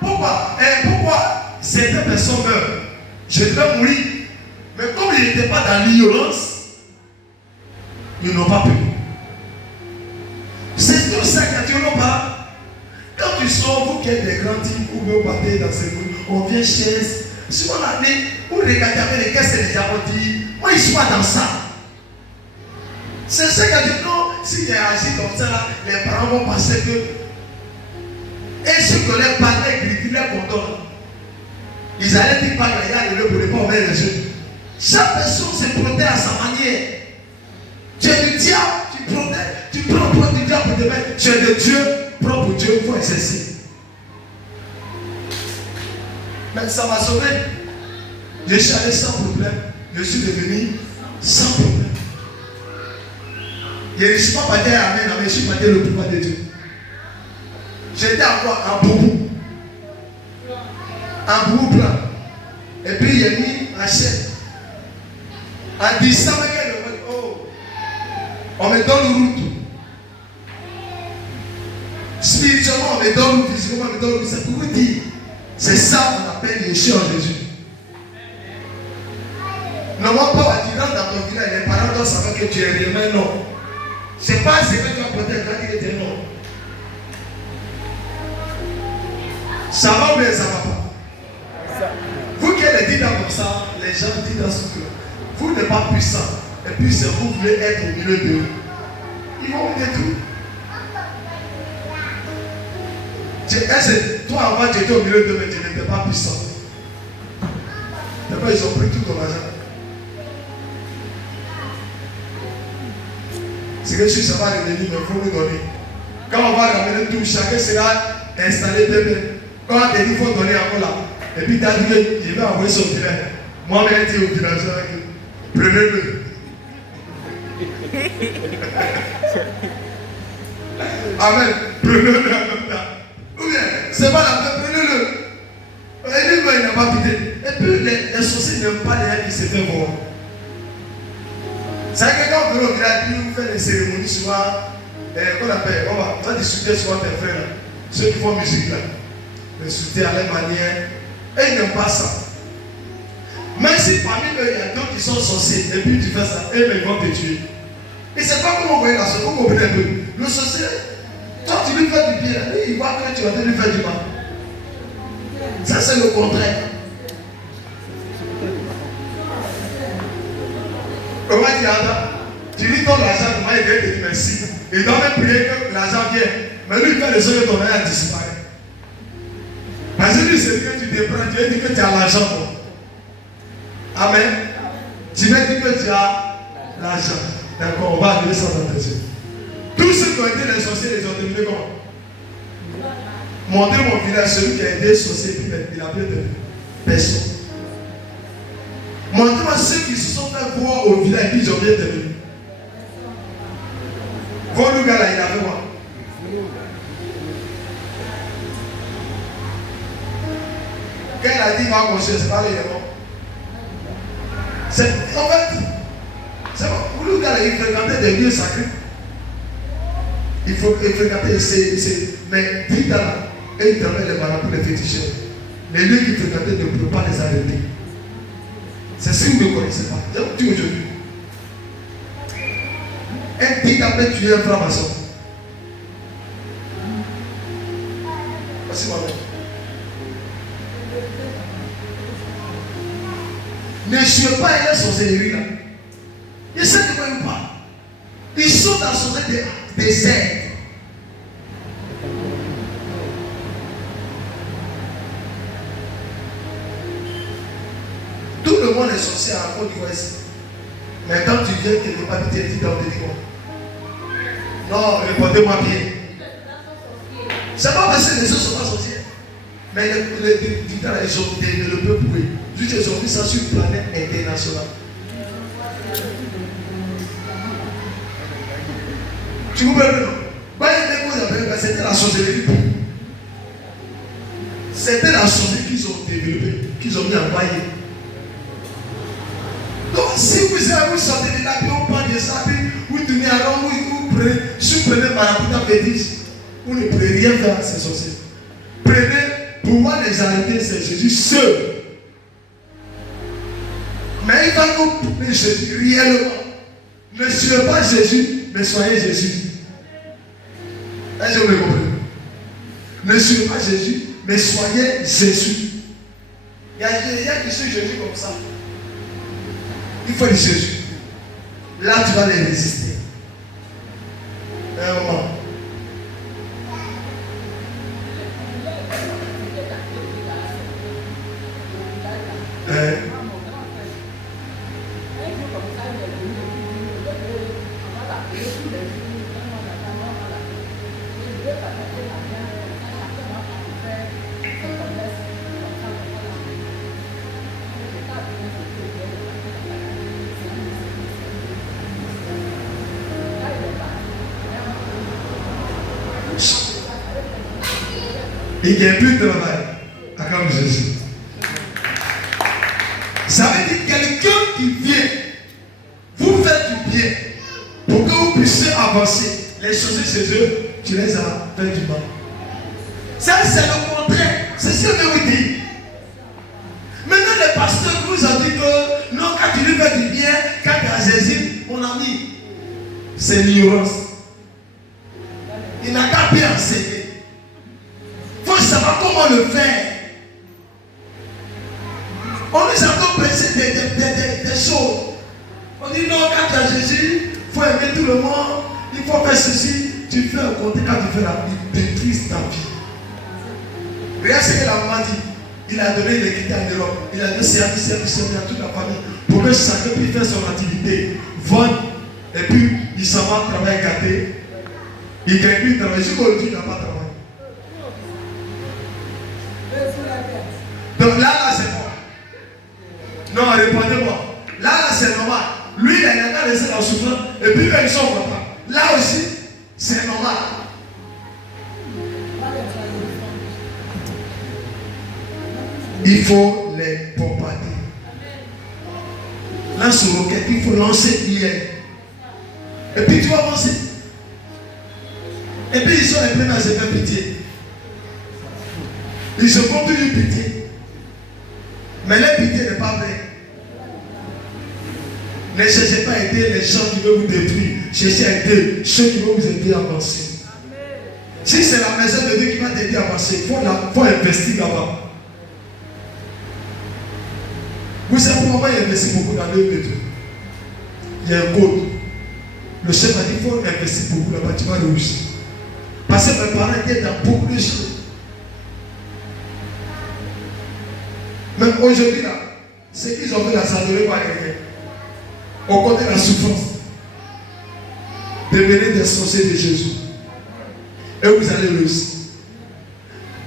Pourquoi certaines personnes meurent? Je devais mourir. Mais comme ils n'étaient pas dans l'ignorance, ils n'ont pas pu. C'est tout ça qu'il y a dit aux parents. Quand tu sors, vous qui êtes des grands types, ou vous partez dans ces rues, on vient chaise. Si on a dit, vous regardez avec les caisses et les gens dit, moi je ne suis pas dans ça. C'est ça qu'il a dit, non, s'il a agi comme ça, là, les parents vont penser que. Et ceux qui les parents ils les contents. Ils allaient dire pas regarder le pour ne pas ouvrir les yeux. Chaque personne se protège à sa manière. Tu es du diable, tu protèges, tu prends pour du diable pour te mettre. Tu es de Dieu, propre Dieu, il faut exercer. Mais ça m'a sauvé. Je suis allé sans problème. Je suis devenu sans problème. Je ne suis pas parti à Amen, mais je suis parti le pouvoir de Dieu. J'étais encore en boubou. En boubou blanc. Et puis il a mis ma chaîne. En disant, oh, on me donne route. Spirituellement, on me donne route. Physiquement, on me donne route. C'est pour vous dire. C'est ça qu'on appelle Yeshua en Jésus. Normalement, pas tu rentres dans ton village, les parents doivent savoir que tu es réellement non. C'est pas ce que tu vas porter quand tu es non. Ça va ou bien ça va pas? Vous qui êtes dit comme ça, les gens disent dans ce que vous n'êtes pas puissant. Et puis si vous voulez être au milieu d'eux, ils vont vous détruire. Toi avant tu étais au milieu d'eux, mais tu n'étais pas puissant. D'abord ils ont pris tout ton argent. C'est que si ça va revenir, mais il faut nous donner. Quand on va ramener tout, chacun sera installé bébé. Quand on te dit qu'il faut donner encore là, et puis tu as dit que je vais envoyer son village. Moi-même, je suis au village. Prenez-le. Amen. Prenez-le en même temps. Ou bien, c'est pas la peine, prenez-le. Et lui, il n'a pas pité. Et puis, les sorciers n'aiment pas les gens qui se font voir. C'est que quand on va au village, on fait des cérémonies souvent, qu'on appelle, on va discuter souvent tes frères, ceux qui font musique là. Discuter à leur manière. Et ils n'aiment pas ça. Même si parmi eux, il y a d'autres qui sont sorciers, et puis tu fais ça, eux, ils vont te tuer. Et c'est pas comment on voit la sorcière, comment on voit un peu. Le sorcier, toi tu lui fais du bien, lui, il voit que tu vas te lui faire du mal. Ça, c'est le contraire. Comment tu as tu lui donnes l'argent, comment il vient te dire merci. Il doit même prier que l'argent vienne. Mais lui, il fait le seul que ton argent disparaît. Parce que lui, c'est que tu te prends, tu veux dire que tu as l'argent. Amen. Tu veux dire que tu as l'argent. D'accord, on va arriver sans attention. Tous ceux qui ont été les sorciers, les ont terminés comment? Montrer mon village, celui qui a été sorcier, il a bien de personne. Montrez-moi ceux qui se sont fait voir au village et puis ils ont bien terminé. Vos gars là, il a fait quoi? Quand il a dit va construire, c'est pas les démons. C'est en fait, c'est bon. Pour le gars, il fréquentait des lieux sacrés. Il faut fréquenter, mais dit dans là, et il travaille les malades pour les féticheurs. Les lieux qu'il fréquentait ne pouvaient pas les arrêter. C'est si vous ne connaissez pas. Je vous dis aujourd'hui. Un dit après tuer un franc-maçon. Voici moi-même. Ne jouez pas à la sorcellerie là. Je sais de quoi il parle. Ils sont dans son des sectes. Tout le monde est sorcier à la Côte d'Ivoire ici. Mais quand tu viens quelque part, tu te dis dans le quoi? Non, répondez-moi bien. C'est pas parce que les autres ne sont pas sorciers. Mais les dictateurs, ils ont développé pour eux. Juste ils ont mis ça sur une planète internationale. Tu comprends non? C'était la sorcellerie. C'était la sorcellerie qu'ils ont développée, qu'ils ont mis en bail. Donc si vous sortez de là, puis on parle de ça, puis vous tournez à l'homme, vous prenez, si vous prenez Marabouta Fétiche, vous ne pouvez rien faire à ces sorciers. Prenez, pouvoir les arrêter, c'est Jésus seul. Mais il va nous prouver Jésus réellement. Ne suivez pas Jésus, mais soyez Jésus. Est-ce que vous me comprenez? Ne suivez pas Jésus, mais soyez Jésus. Il y a qui suivent Jésus comme ça. Il faut du Jésus. Là, tu vas les résister. Un moment. Il n'y a plus de travail à cause de Jésus. Ça veut dire quelqu'un qui vient vous faire du bien pour que vous puissiez avancer. Les choses chez eux, tu les as fait du mal. Ça, c'est le contraire. C'est ce que je vous dis. Maintenant, les pasteurs vous ont dit que non, quand tu lui fais du bien, quand tu as Jésus, mon ami, c'est l'ignorance. Il n'a qu'à bien enseigner. Il faut savoir comment le faire. On nous a pressé des choses. On dit non, quand tu as Jésus, il faut aimer tout le monde, il faut faire ceci. Tu fais un côté, quand tu fais la vie, détruis ta vie. Regarde ce que la maman dit. Il a donné l'équité en Europe. Il a donné service à toute la famille pour que chacun puisse faire son activité, vendre, et puis il s'en va travailler gâté. Il gagne plus de travail. Jusqu'aujourd'hui, il n'a pas travaillé. Donc là, c'est bon. Non, répondez-moi. Là, c'est normal. Lui, il a qu'à laisser la souffrance. Et puis, ils sont contents. Là aussi, c'est normal. Il faut les bombarder. Là, sur roquette, il faut lancer hier. Et puis, tu vas avancer. Et puis, ils sont les premiers à se faire pitié. Ils se font toujours pitié. Mais leur pitié n'est pas vraie. Ne cherchez pas à aider les gens qui veulent vous détruire. Cherchez à aider ceux qui vont vous aider à avancer. Si c'est la maison de Dieu qui va t'aider à avancer, il faut investir là-bas. Vous savez pourquoi il investit beaucoup dans l'œuvre de Dieu? Il y a un code. Le chef a dit qu'il faut investir beaucoup là-bas, tu vas réussir. Parce que mes parents étaient dans beaucoup de choses. Même aujourd'hui, là, ce qu'ils ont fait, là, ça ne devait pas quelqu'un. Au côté de la souffrance. Devenez des sorciers de Jésus. Et vous allez réussir.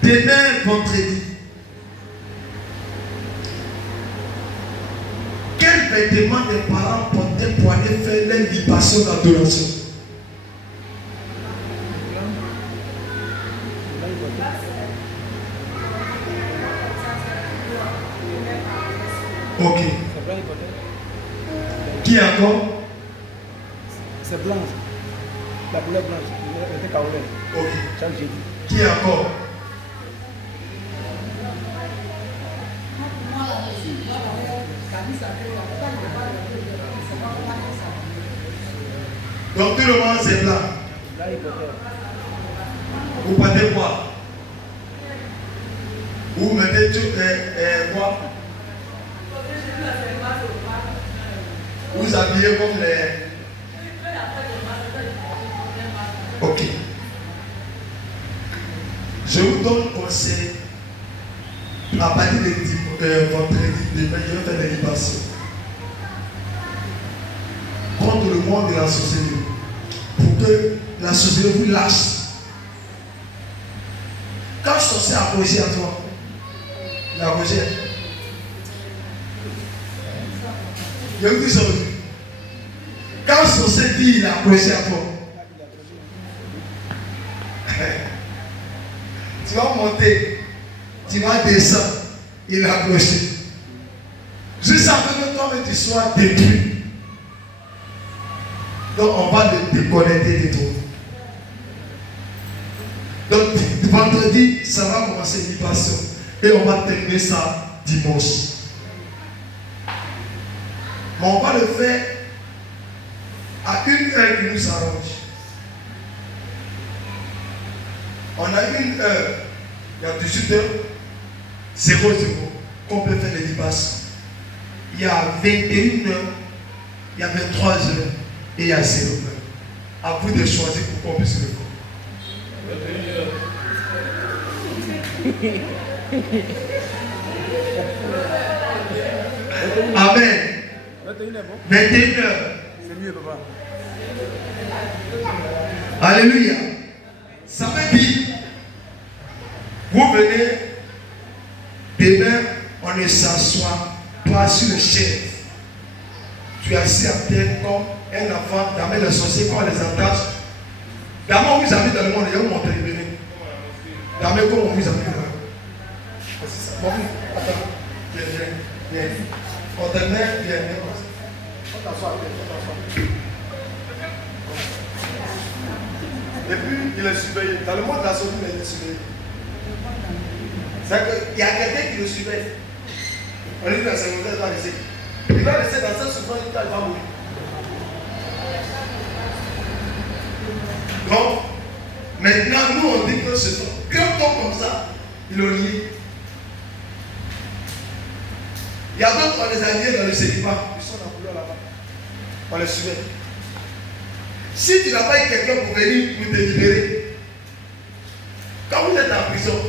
Demain, vendredi. Quel vêtement des parents portaient pour aller faire leur libation d'adoration? Ok. Qui encore? C'est blanche. La couleur blanche. Elle était carolée. Ok. Chaque jeudi. Qui encore? Donc tout le monde c'est blanc. Là, il portait. Vous partez quoi? Vous mettez tout quoi? Vous habillez comme les... Ok. Je vous donne conseil. À partir de vendredi, je vais faire des libations contre le monde de la société. Pour que la société vous lâche. Quand je suis accroché à toi, il a accroché. Je vous dis ça aussi. Quand je suis dit, il a accroché à toi. Tu vas monter, tu vas descendre, il a accroché. Juste après que toi, tu sois détruit. Donc on va le déconnecter de toi. Donc vendredi, ça va commencer une libération. Et on va terminer ça dimanche. Mais on va le faire à une heure qui nous arrange. On a une heure, il y a 18h00 qu'on peut faire les libations. Il y a 21h, il y a 23h et il y a 0h. À vous de choisir pour qu'on puisse le faire. Amen. 21h. C'est mieux, papa. Alléluia. Ça veut dire, vous venez, demain, on ne s'assoit pas sur le chef. Tu es assis à terre comme un enfant, d'amener les sorciers quand on les attache. D'abord, vous avez dans le monde, il y a où monter, venez. D'abord, comment vous avez dans le monde. Bon, attends, viens. On te met, viens. On t'assoit. Et puis, il est surveillé. Dans le monde de la société, il est surveillé. C'est-à-dire qu'il y a quelqu'un qui le surveille. On dit que la secondaire va laisser. Il va laisser dans sa souffrance, il va mourir. Donc, maintenant, nous, on dit que ce sont grand homme comme ça, il est lié. Il y a d'autres, on les a liés dans le célibat. Ils sont dans la couleur là-bas. On les surveille. Si tu n'as pas eu quelqu'un pour venir pour te libérer, quand vous êtes en prison,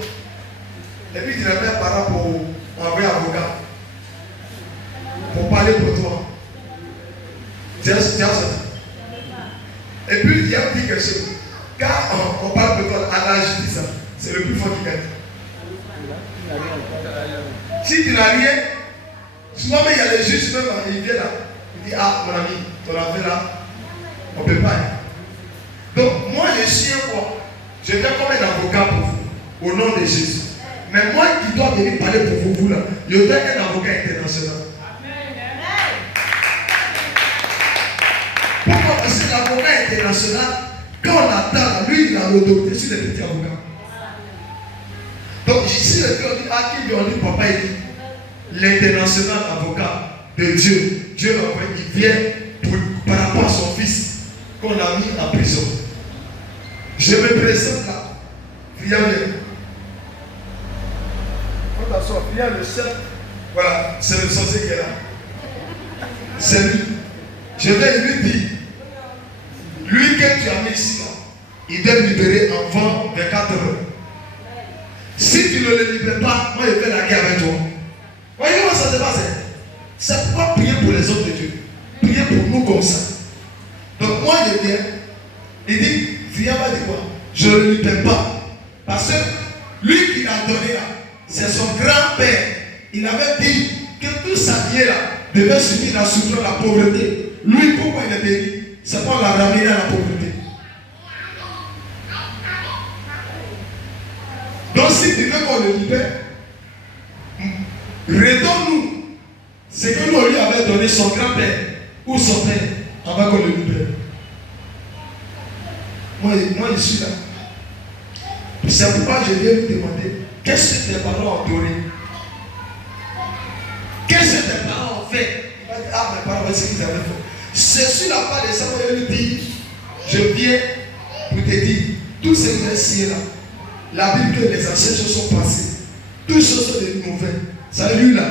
et puis tu n'as pas un parent pour envoyer un avocat, pour parler pour toi, tu as ça. Et puis il y a dit quelque chose. Quand on parle pour toi à la justice, c'est le plus fort qui gagne. Si tu n'as rien, souvent il y a les juges même, il vient là, il dit ah mon ami, ton affaire là, on ne peut pas. Donc, moi, je suis un quoi? Je viens comme un avocat pour vous, au nom de Jésus. Mais moi qui dois venir parler pour vous là, je dois être un avocat international. Pourquoi? Parce que l'avocat international, quand on attend, lui, il a l'autorité sur les petits avocats. Donc, ici, on dit, à qui on dit, papa, il dit, l'international avocat de Dieu, Dieu l'envoie, il vient par rapport à son fils qu'on a mis en prison. Je me présente là. Viens. Attention, viens le chef. Voilà, c'est le sorcier qui est là. C'est lui. Je vais lui dire, lui que tu as mis ici là, il doit libérer avant 24 heures. Si tu ne le libères pas, moi je fais la guerre avec toi. Voyez comment ça se passe? C'est pourquoi prier pour les hommes de Dieu. Prier pour nous comme ça. Donc moi je viens, il dit, viens va dire quoi? Je ne le libère pas. Parce que lui qui l'a donné là, c'est son grand-père. Il avait dit que tout sa vie là devait subir la souffrance, la pauvreté. Lui, pourquoi il est béni? C'est pour la ramener à la pauvreté. Donc si tu veux qu'on le libère, redonne-nous ce que nous lui avait donné son grand-père ou son père avant qu'on le libère. Moi je suis là. C'est pourquoi je viens vous demander, qu'est-ce que tes parents ont donné? Qu'est-ce que tes parents ont fait? Il va dire, ah, mes parents, c'est ce qu'ils avaient fait. C'est sur la part de ça que je lui dis, je viens pour te dire, tous ces versets là, la Bible que les anciennes choses sont passées, toutes choses sont des nouvelles. Ça lui là,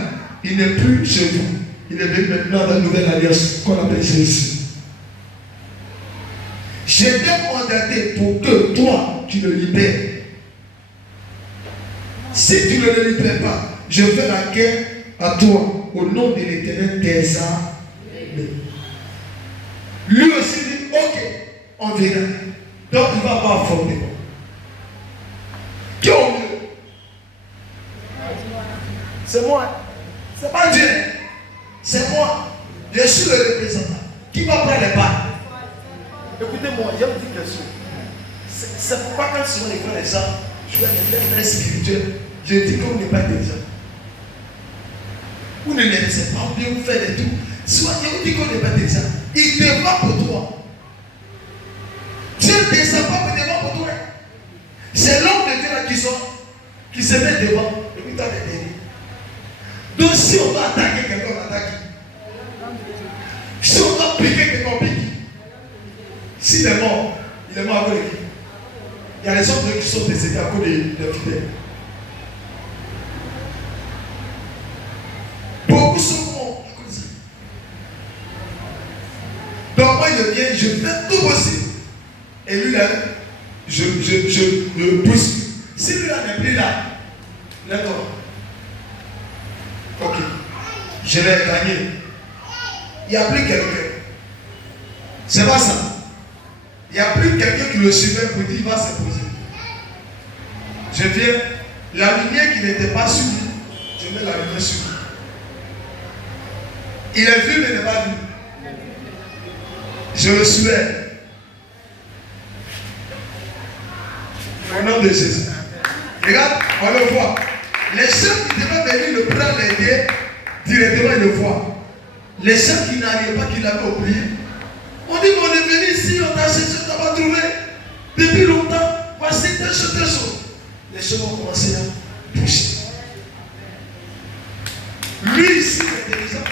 il n'est plus chez vous. Il est venu maintenant dans la nouvelle alliance qu'on appelle Jésus. Je t'ai mandaté pour que toi, tu le libères. Si tu ne le libères pas, je fais la guerre à toi au nom de l'Éternel des armées. Lui aussi dit, ok, on verra. Donc il ne va pas affronter moi. Qui au mieux? C'est moi. C'est pas Dieu. C'est moi. Je suis le représentant. Qui va prendre les balles? Écoutez-moi, il y a une petite question. C'est pourquoi quand souvent les frères et sœurs, je vais les frères spirituels, je dis que vous n'êtes pas intelligent. Vous ne les laissez pas bien, vous faites des tout. Souvent, je vous dis qu'on n'est pas intelligent. Il te va pour toi. Dieu ne descend pas pour devant pour toi. C'est l'homme de Dieu là qui se met devant et puis toi t'es derrière. Donc si on va attaquer quelqu'un, on attaque. Si on va piquer quelqu'un, on pique. S'il est mort, il est mort avec qui? Il y a les autres qui sont décédés à cause de fidèles. Beaucoup sont morts à cause de ça. Donc moi je viens, je fais tout possible. Et lui là, je pousse. Si lui là n'est plus là, d'accord. Ok. Je l'ai gagné. Il n'y a plus quelqu'un. C'est pas ça. Il n'y a plus quelqu'un qui le suivait pour dire il va se poser. Je viens, la lumière qui n'était pas sur lui, je mets la lumière sur lui. Il est vu mais il n'est pas vu. Je le suivais. Au nom de Jésus. Regarde, on le voit. Les gens qui devaient venir le prendre l'aider, directement ils le voient. Les gens qui n'arrivaient pas, qui l'avaient oublié, on dit qu'on est venu ici, on t'a cherché, on t'a pas trouvé. Depuis longtemps, voici telle chose. Les gens vont commencer à pousser. Lui ici, il est intelligent.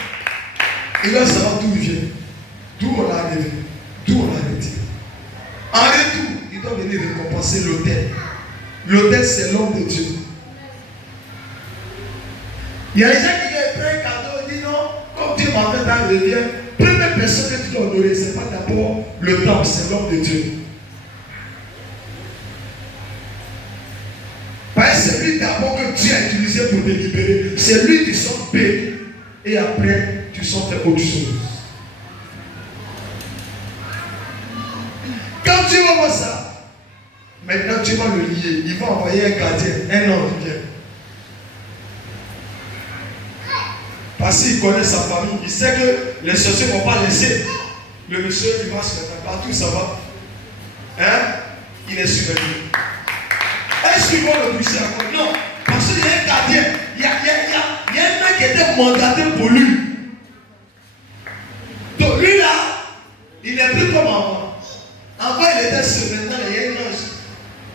Il va savoir d'où il vient, d'où on l'a arrivé, d'où on l'a retiré. En retour, il doit venir récompenser l'autel. L'autel, c'est l'homme de Dieu. Il y a des gens qui viennent prendre un cadeau et disent non, comme Dieu m'a fait dans le revient, première personne que tu dois honorer, ce n'est pas d'abord le temple, c'est l'homme de Dieu. Parce que c'est lui d'abord que Dieu a utilisé pour te libérer. C'est lui qui sont bénis. Et après, tu sens faire autre chose. Quand Dieu va voir ça, maintenant tu vas le lier. Il va envoyer un gardien, un homme qui vient. Parce qu'il connaît sa famille, il sait que les sorciers ne vont pas laisser le monsieur, il va se mettre partout, ça va. Hein? Il est surveillé. Est-ce qu'ils vont le toucher encore? Non, parce qu'il y a un gardien, il y a un mec qui était mandaté pour lui. Donc lui là, il n'est plus comme avant. Avant il était seul, maintenant il y a un ange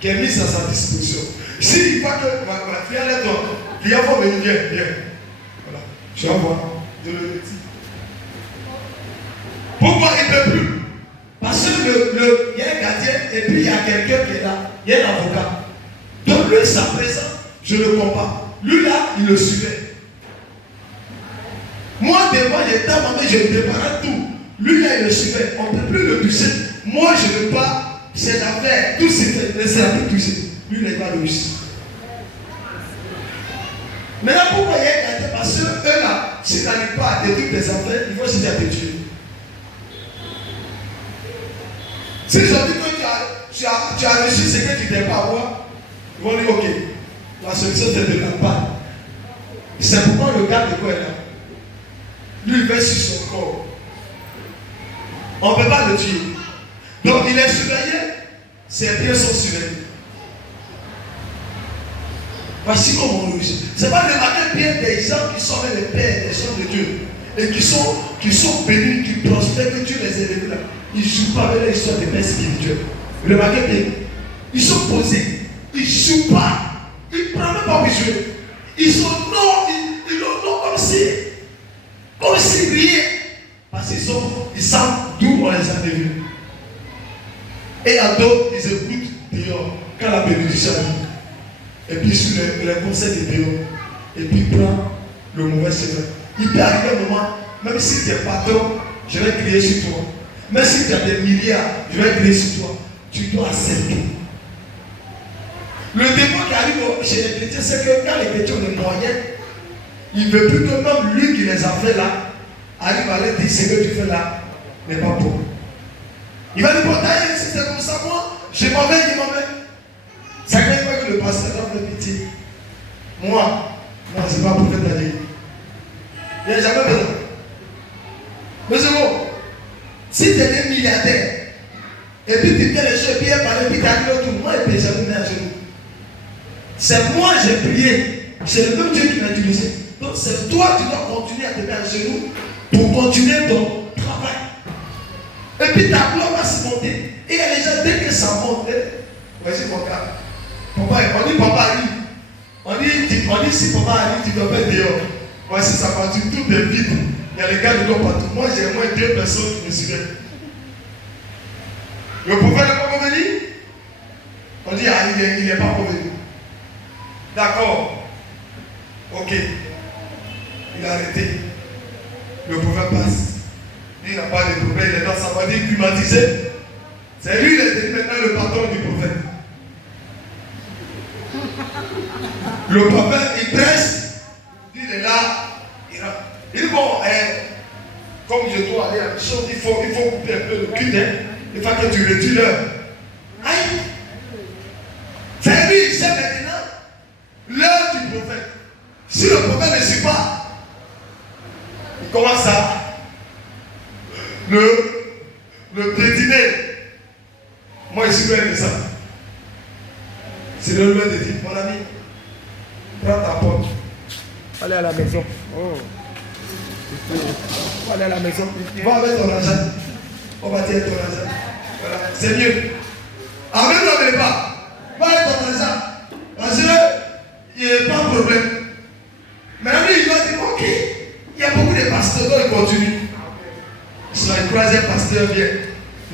qui est mis à sa disposition. S'il voit que ma fille est donc, il va venir, viens. Voilà, je vais voir, je le dis. Pourquoi il ne peut plus? Parce que il y a un gardien et puis il y a quelqu'un qui est là, il y a un avocat. Donc lui, sa présence, je ne le comprends. Lui là, il le suivait. Moi devant, j'étais maman, je préparais tout. Lui là, il le suivait. On ne peut plus le toucher. Moi, je ne veux pas. C'est l'affaire. Tout s'est fait. Laissez un peu toucher. Lui là, il va réussir. Maintenant, pourquoi il y a un gardien? Parce que eux là, s'ils n'arrivent pas à détruire tes affaires, ils vont essayer à te tuer. Si je dis que tu as reçu ce que tu ne devais pas avoir, ils vont dire ok, la solution c'est de la part. C'est pourquoi le gars de quoi est là. Lui il va sur son corps. On ne peut pas le tuer. Donc il est surveillé, ses pieds sont surveillés. Voici comment on réussit. C'est pas remarquer bien des gens qui sont les pères, des gens de Dieu, et qui sont bénis, qui prospèrent, que Dieu les élève là. Ils ne jouent pas avec l'histoire des pères spirituels. Remarquez bien. Ils sont posés. Ils ne jouent pas. Ils ne prennent même pas pour jouer. Ils sont non, ils l'ont comme si rien. Parce qu'ils savent d'où on les a devenus. Et à d'autres, ils écoutent dehors quand la bénédiction arrive. Et puis sur les conseils de dehors. Et puis il prend le mauvais chemin. Il peut arriver un moment, même si tu es patron, je vais crier sur toi. Même si tu as des milliards, je vais crier sur toi. Tu dois accepter. Le démon qui arrive chez les chrétiens, c'est que quand les chrétiens ont les moyens, il ne veut plus que même lui qui les a fait là, arrive à leur dire ce que tu fais là n'est pas bon. Il va dire, bon, si c'est comme ça, moi, je m'en vais, il m'en vais. Ça ne veut pas que le pasteur doit faire pitié. Moi, non, ce n'est pas prophète d'aller. Il n'y a jamais besoin. Mais c'est bon. Si tu es un milliardaire, et puis tu fais les choses, puis il parle, puis tu arrives autour, moi, il ne peut jamais mettre à genoux. C'est moi, j'ai prié. C'est le même Dieu qui m'a utilisé. Donc c'est toi qui dois continuer à te mettre à genoux pour continuer ton travail. Et puis ta gloire va se monter. Et il y a les gens, dès que ça monte, voici mon gars. Papa, on dit papa arrive. On dit si papa arrive, tu dois mettre dehors. Voici ça partit, tout est vide. Il y a les gars de l'eau partout. Moi j'ai au moins 2 personnes qui me suivaient. Le prophète n'est pas revenu. On dit ah, il n'est pas revenu. D'accord. Ok. Il a arrêté. Le prophète passe. Lui, il n'a pas de problème. Il est dans sa body climatisée. C'est lui qui est devenu maintenant le patron du prophète. Le prophète, il presse. Il est là. Il rentre. Il dit bon, comme je dois aller à la mission, il faut couper un peu le cul. Il faut que tu retires l'heure. Aïe. C'est lui, il sait maintenant l'heure du prophète. Si le prophète ne suit pas, il commence à le prédiner. Moi, je suis loin de ça. C'est le loin de dire, mon ami, prends ta porte. Allez à la maison. Oh. Allez à la maison. Va avec ton argent. On va tirer ton argent. Voilà, c'est mieux. Amen, ne pas. Va avec ton argent. Parce qu'il n'y a pas de problème. Mais lui, il va dire, ok, il y a beaucoup de pasteurs, donc il continue. Sur le troisième pasteur vient.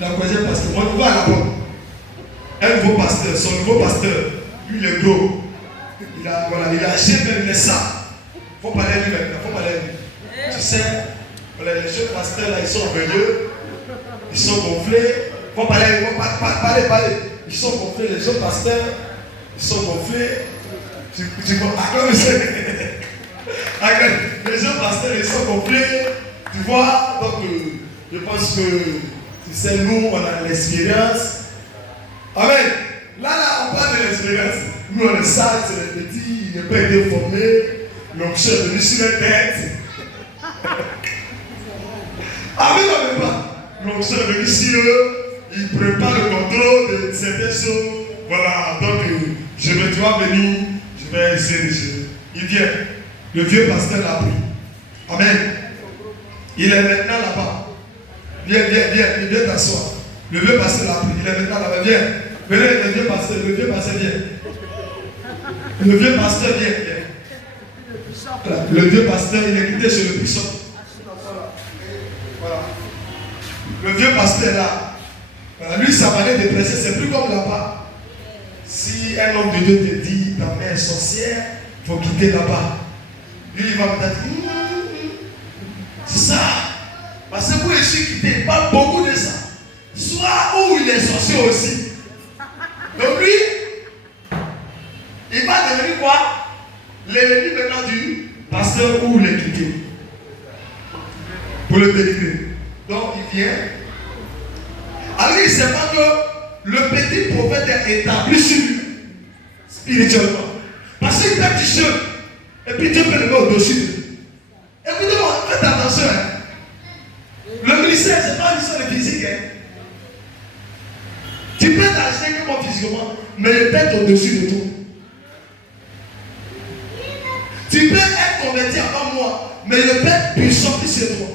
Le troisième pasteur, on va à la porte. Un nouveau pasteur, son nouveau pasteur, lui il est gros. Il a acheté même les sangs. Il faut parler à lui maintenant, il faut parler à lui. Tu sais, voilà, les jeunes pasteurs là, ils sont orgueilleux, ils sont gonflés. Il faut parler à lui, parler. Ils sont gonflés, les jeunes pasteurs, ils sont gonflés. Tu vois, comme c'est. Les jeunes pasteurs, ils sont gonflés. Tu vois, donc je pense que, tu sais, nous, on a l'expérience. Amen. Là, on parle de l'expérience. Nous, on est sages, c'est les petits, ils ne peuvent pas être formés. L'onction est venu sur la tête. Amen, on ne pas. L'onction est venu sur eux. Ils préparent le contrôle de certaines choses. Voilà, donc je vais, tu vas venir. Je vais essayer de jouer. Il vient. Le vieux pasteur l'a pris. Amen. Il est maintenant là-bas. Viens, viens t'asseoir. Le vieux pasteur l'a pris. Il est maintenant là-bas. Viens. Venez, le vieux pasteur vient. Le vieux pasteur vient. Voilà. Le vieux pasteur, il est quitté chez le puissant. Voilà. Le vieux pasteur là. Voilà. Lui, sa manière de presser, c'est plus comme là-bas. Si un homme de Dieu te dit, ta mère est sorcière, il faut quitter là-bas. Lui, il va me dire, c'est ça. Parce que vous ici quittez, pas beaucoup de ça. Soit où il est sorcier aussi. Donc lui, il va devenir quoi? L'ennemi maintenant du pasteur où il est quitté. Pour le délivrer. Donc il vient. Alors il ne sait pas que le petit prophète est établi sur lui. Spirituellement. Parce qu'il fait du jeu. Et puis Dieu peut le mettre au-dessus de lui. Écoutez-moi, faites attention. Le ministère, ce n'est pas une histoire de physique. Tu peux t'acheter comme physiquement, mais le tête au-dessus de toi. Tu peux être converti avant moi, mais le Père puissant qui c'est toi.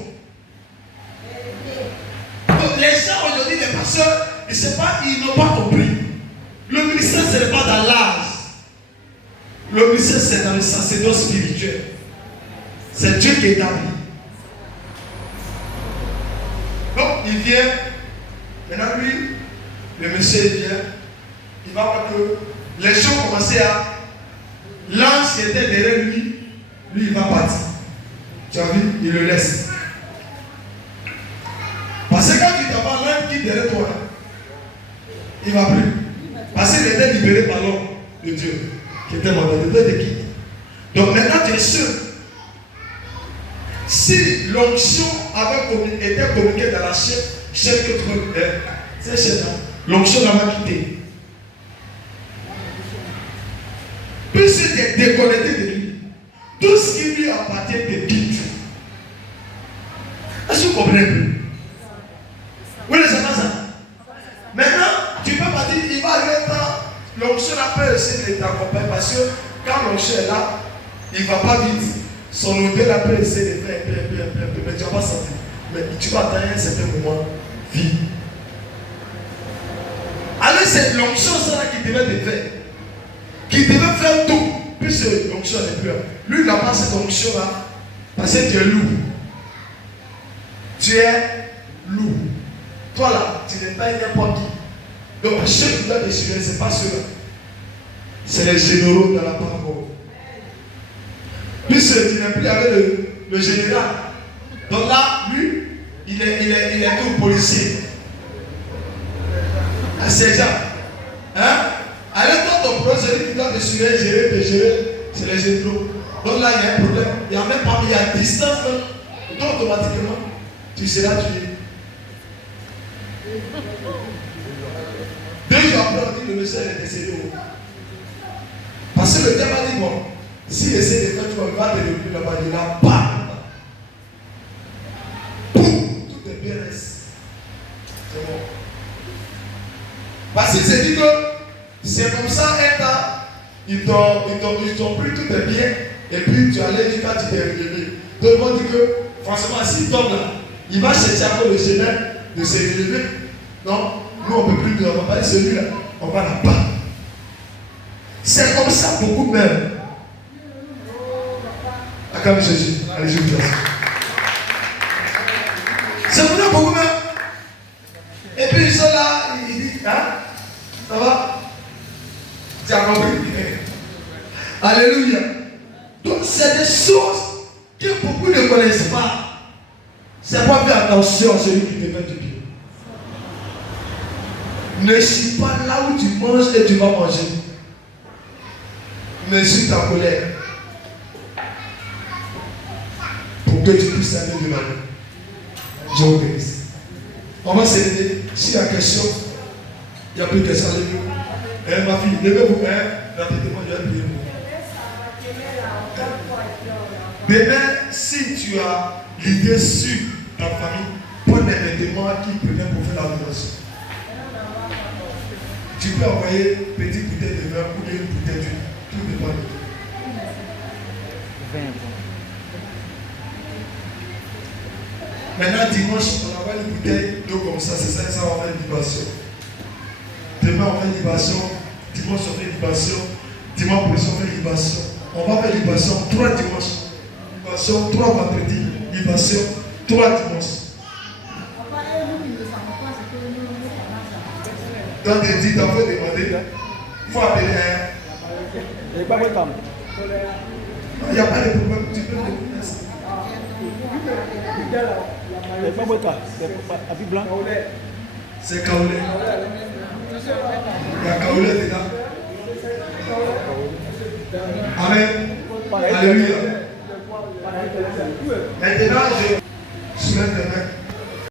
Donc les gens aujourd'hui, les pasteurs, ils n'ont pas compris. Le ministère, ce n'est pas dans l'âge. Le ministère, c'est dans le sacerdoce spirituel. C'est Dieu qui établit. Donc, il vient. Maintenant, lui, le monsieur vient. Il va voir que les gens commençaient à. L'ange qui était derrière lui, il va partir. Tu as vu, il le laisse. Parce que quand tu t'avances, l'ange qui est derrière toi, il ne va plus. Parce qu'il était libéré par l'homme de Dieu, qui était mandaté de quitter. Donc maintenant, tu es sûr. Si l'onction était communiquée dans la chaîne que tu connais, c'est chaîne, l'onction n'a pas quitté. Puisque tu es déconnecté de lui, tout ce qui lui appartient te quitte. Est-ce que vous comprenez plus? Oui, les enfants, ça. Maintenant, tu peux pas dire, il va arriver un temps, l'onction n'a pas essayé de t'accompagner parce que quand l'onction est là, il ne va pas vite. Son odeur n'a pas essayé de faire un peu, mais tu ne vas pas sentir. Mais tu vas attendre un certain moment, vie. Alors c'est l'onction ça qui devait te faire. Qui devait faire tout, puisque l'onction n'est plus là. Lui, il n'a pas cette onction-là, parce que tu es lourd. Tu es lourd. Toi là, tu n'es pas n'importe qui. Donc, ceux qui doivent décider, ce n'est pas ceux-là. C'est les généraux dans la parole. Puisque tu n'es plus avec le général. Donc là, lui, il est tout policier. Un sergent. Hein? Alors, toi, ton projet qui doit te gérer, c'est les généraux. Donc là, il y a un problème. Il n'y a même pas, il y a distance. Donc, automatiquement, tu seras tué. 2 jours après, on dit que le monsieur est décédé. Parce que le diable a dit, bon, s'il essaie de faire, tu vas te lever là-bas, il n'a pas. Boum, tout est bien reste. C'est bon. Parce qu'il s'est dit que c'est comme ça, un temps, ils t'ont pris tout est bien, et puis tu allais jusqu'à tu t'es relevé. Donc ils vont dire que, franchement, s'il tombe là, il va chercher à le chemin de se relever. Non, nous on ne peut plus, on va pas celui-là, on va là-bas. C'est comme ça beaucoup même. Acclamez Jésus. Allez, je vous laisse. C'est comme ça beaucoup même. Et puis ils sont là, ils disent, hein? Ça va? Tu as compris? Alléluia. Donc c'est des choses que beaucoup ne connaissent pas. C'est pas faire attention à celui qui te fait du bien. Ne suis pas là où tu manges et tu vas manger. Mais suis ta colère. Pour que tu puisses aller de l'avant. Je vous bénisse. On va s'aider. S'il y a question, il n'y a plus de question. Ma fille, levez-vous. Rapidement, je vais prier. Demain, si tu as l'idée sur ta famille, prends des vêtements qui prenaient pour faire la dimension. Tu peux envoyer une petite bouteille de vin ou une bouteille d'huile. Tout dépend de toi. Maintenant, dimanche, on envoie une bouteille d'eau comme ça, c'est ça, ça va faire une libation. Demain, on fait une libation. Dimanche, on fait une libation. Dimanche prochain, on fait une libation. On va faire une libation 3 dimanches. Libation 3 vendredis. Libation 3 dimanches. Donc, il dit, t'en faut demander. Il faut appeler un. Il n'y a pas de problème. Il n'y a pas de problème. Tu peux demander ça. Il n'y a pas de cas. C'est habit blanc. C'est Kaolé. Il y a Kaolé dedans. Amen. Alléluia. Maintenant, je soulève les mains.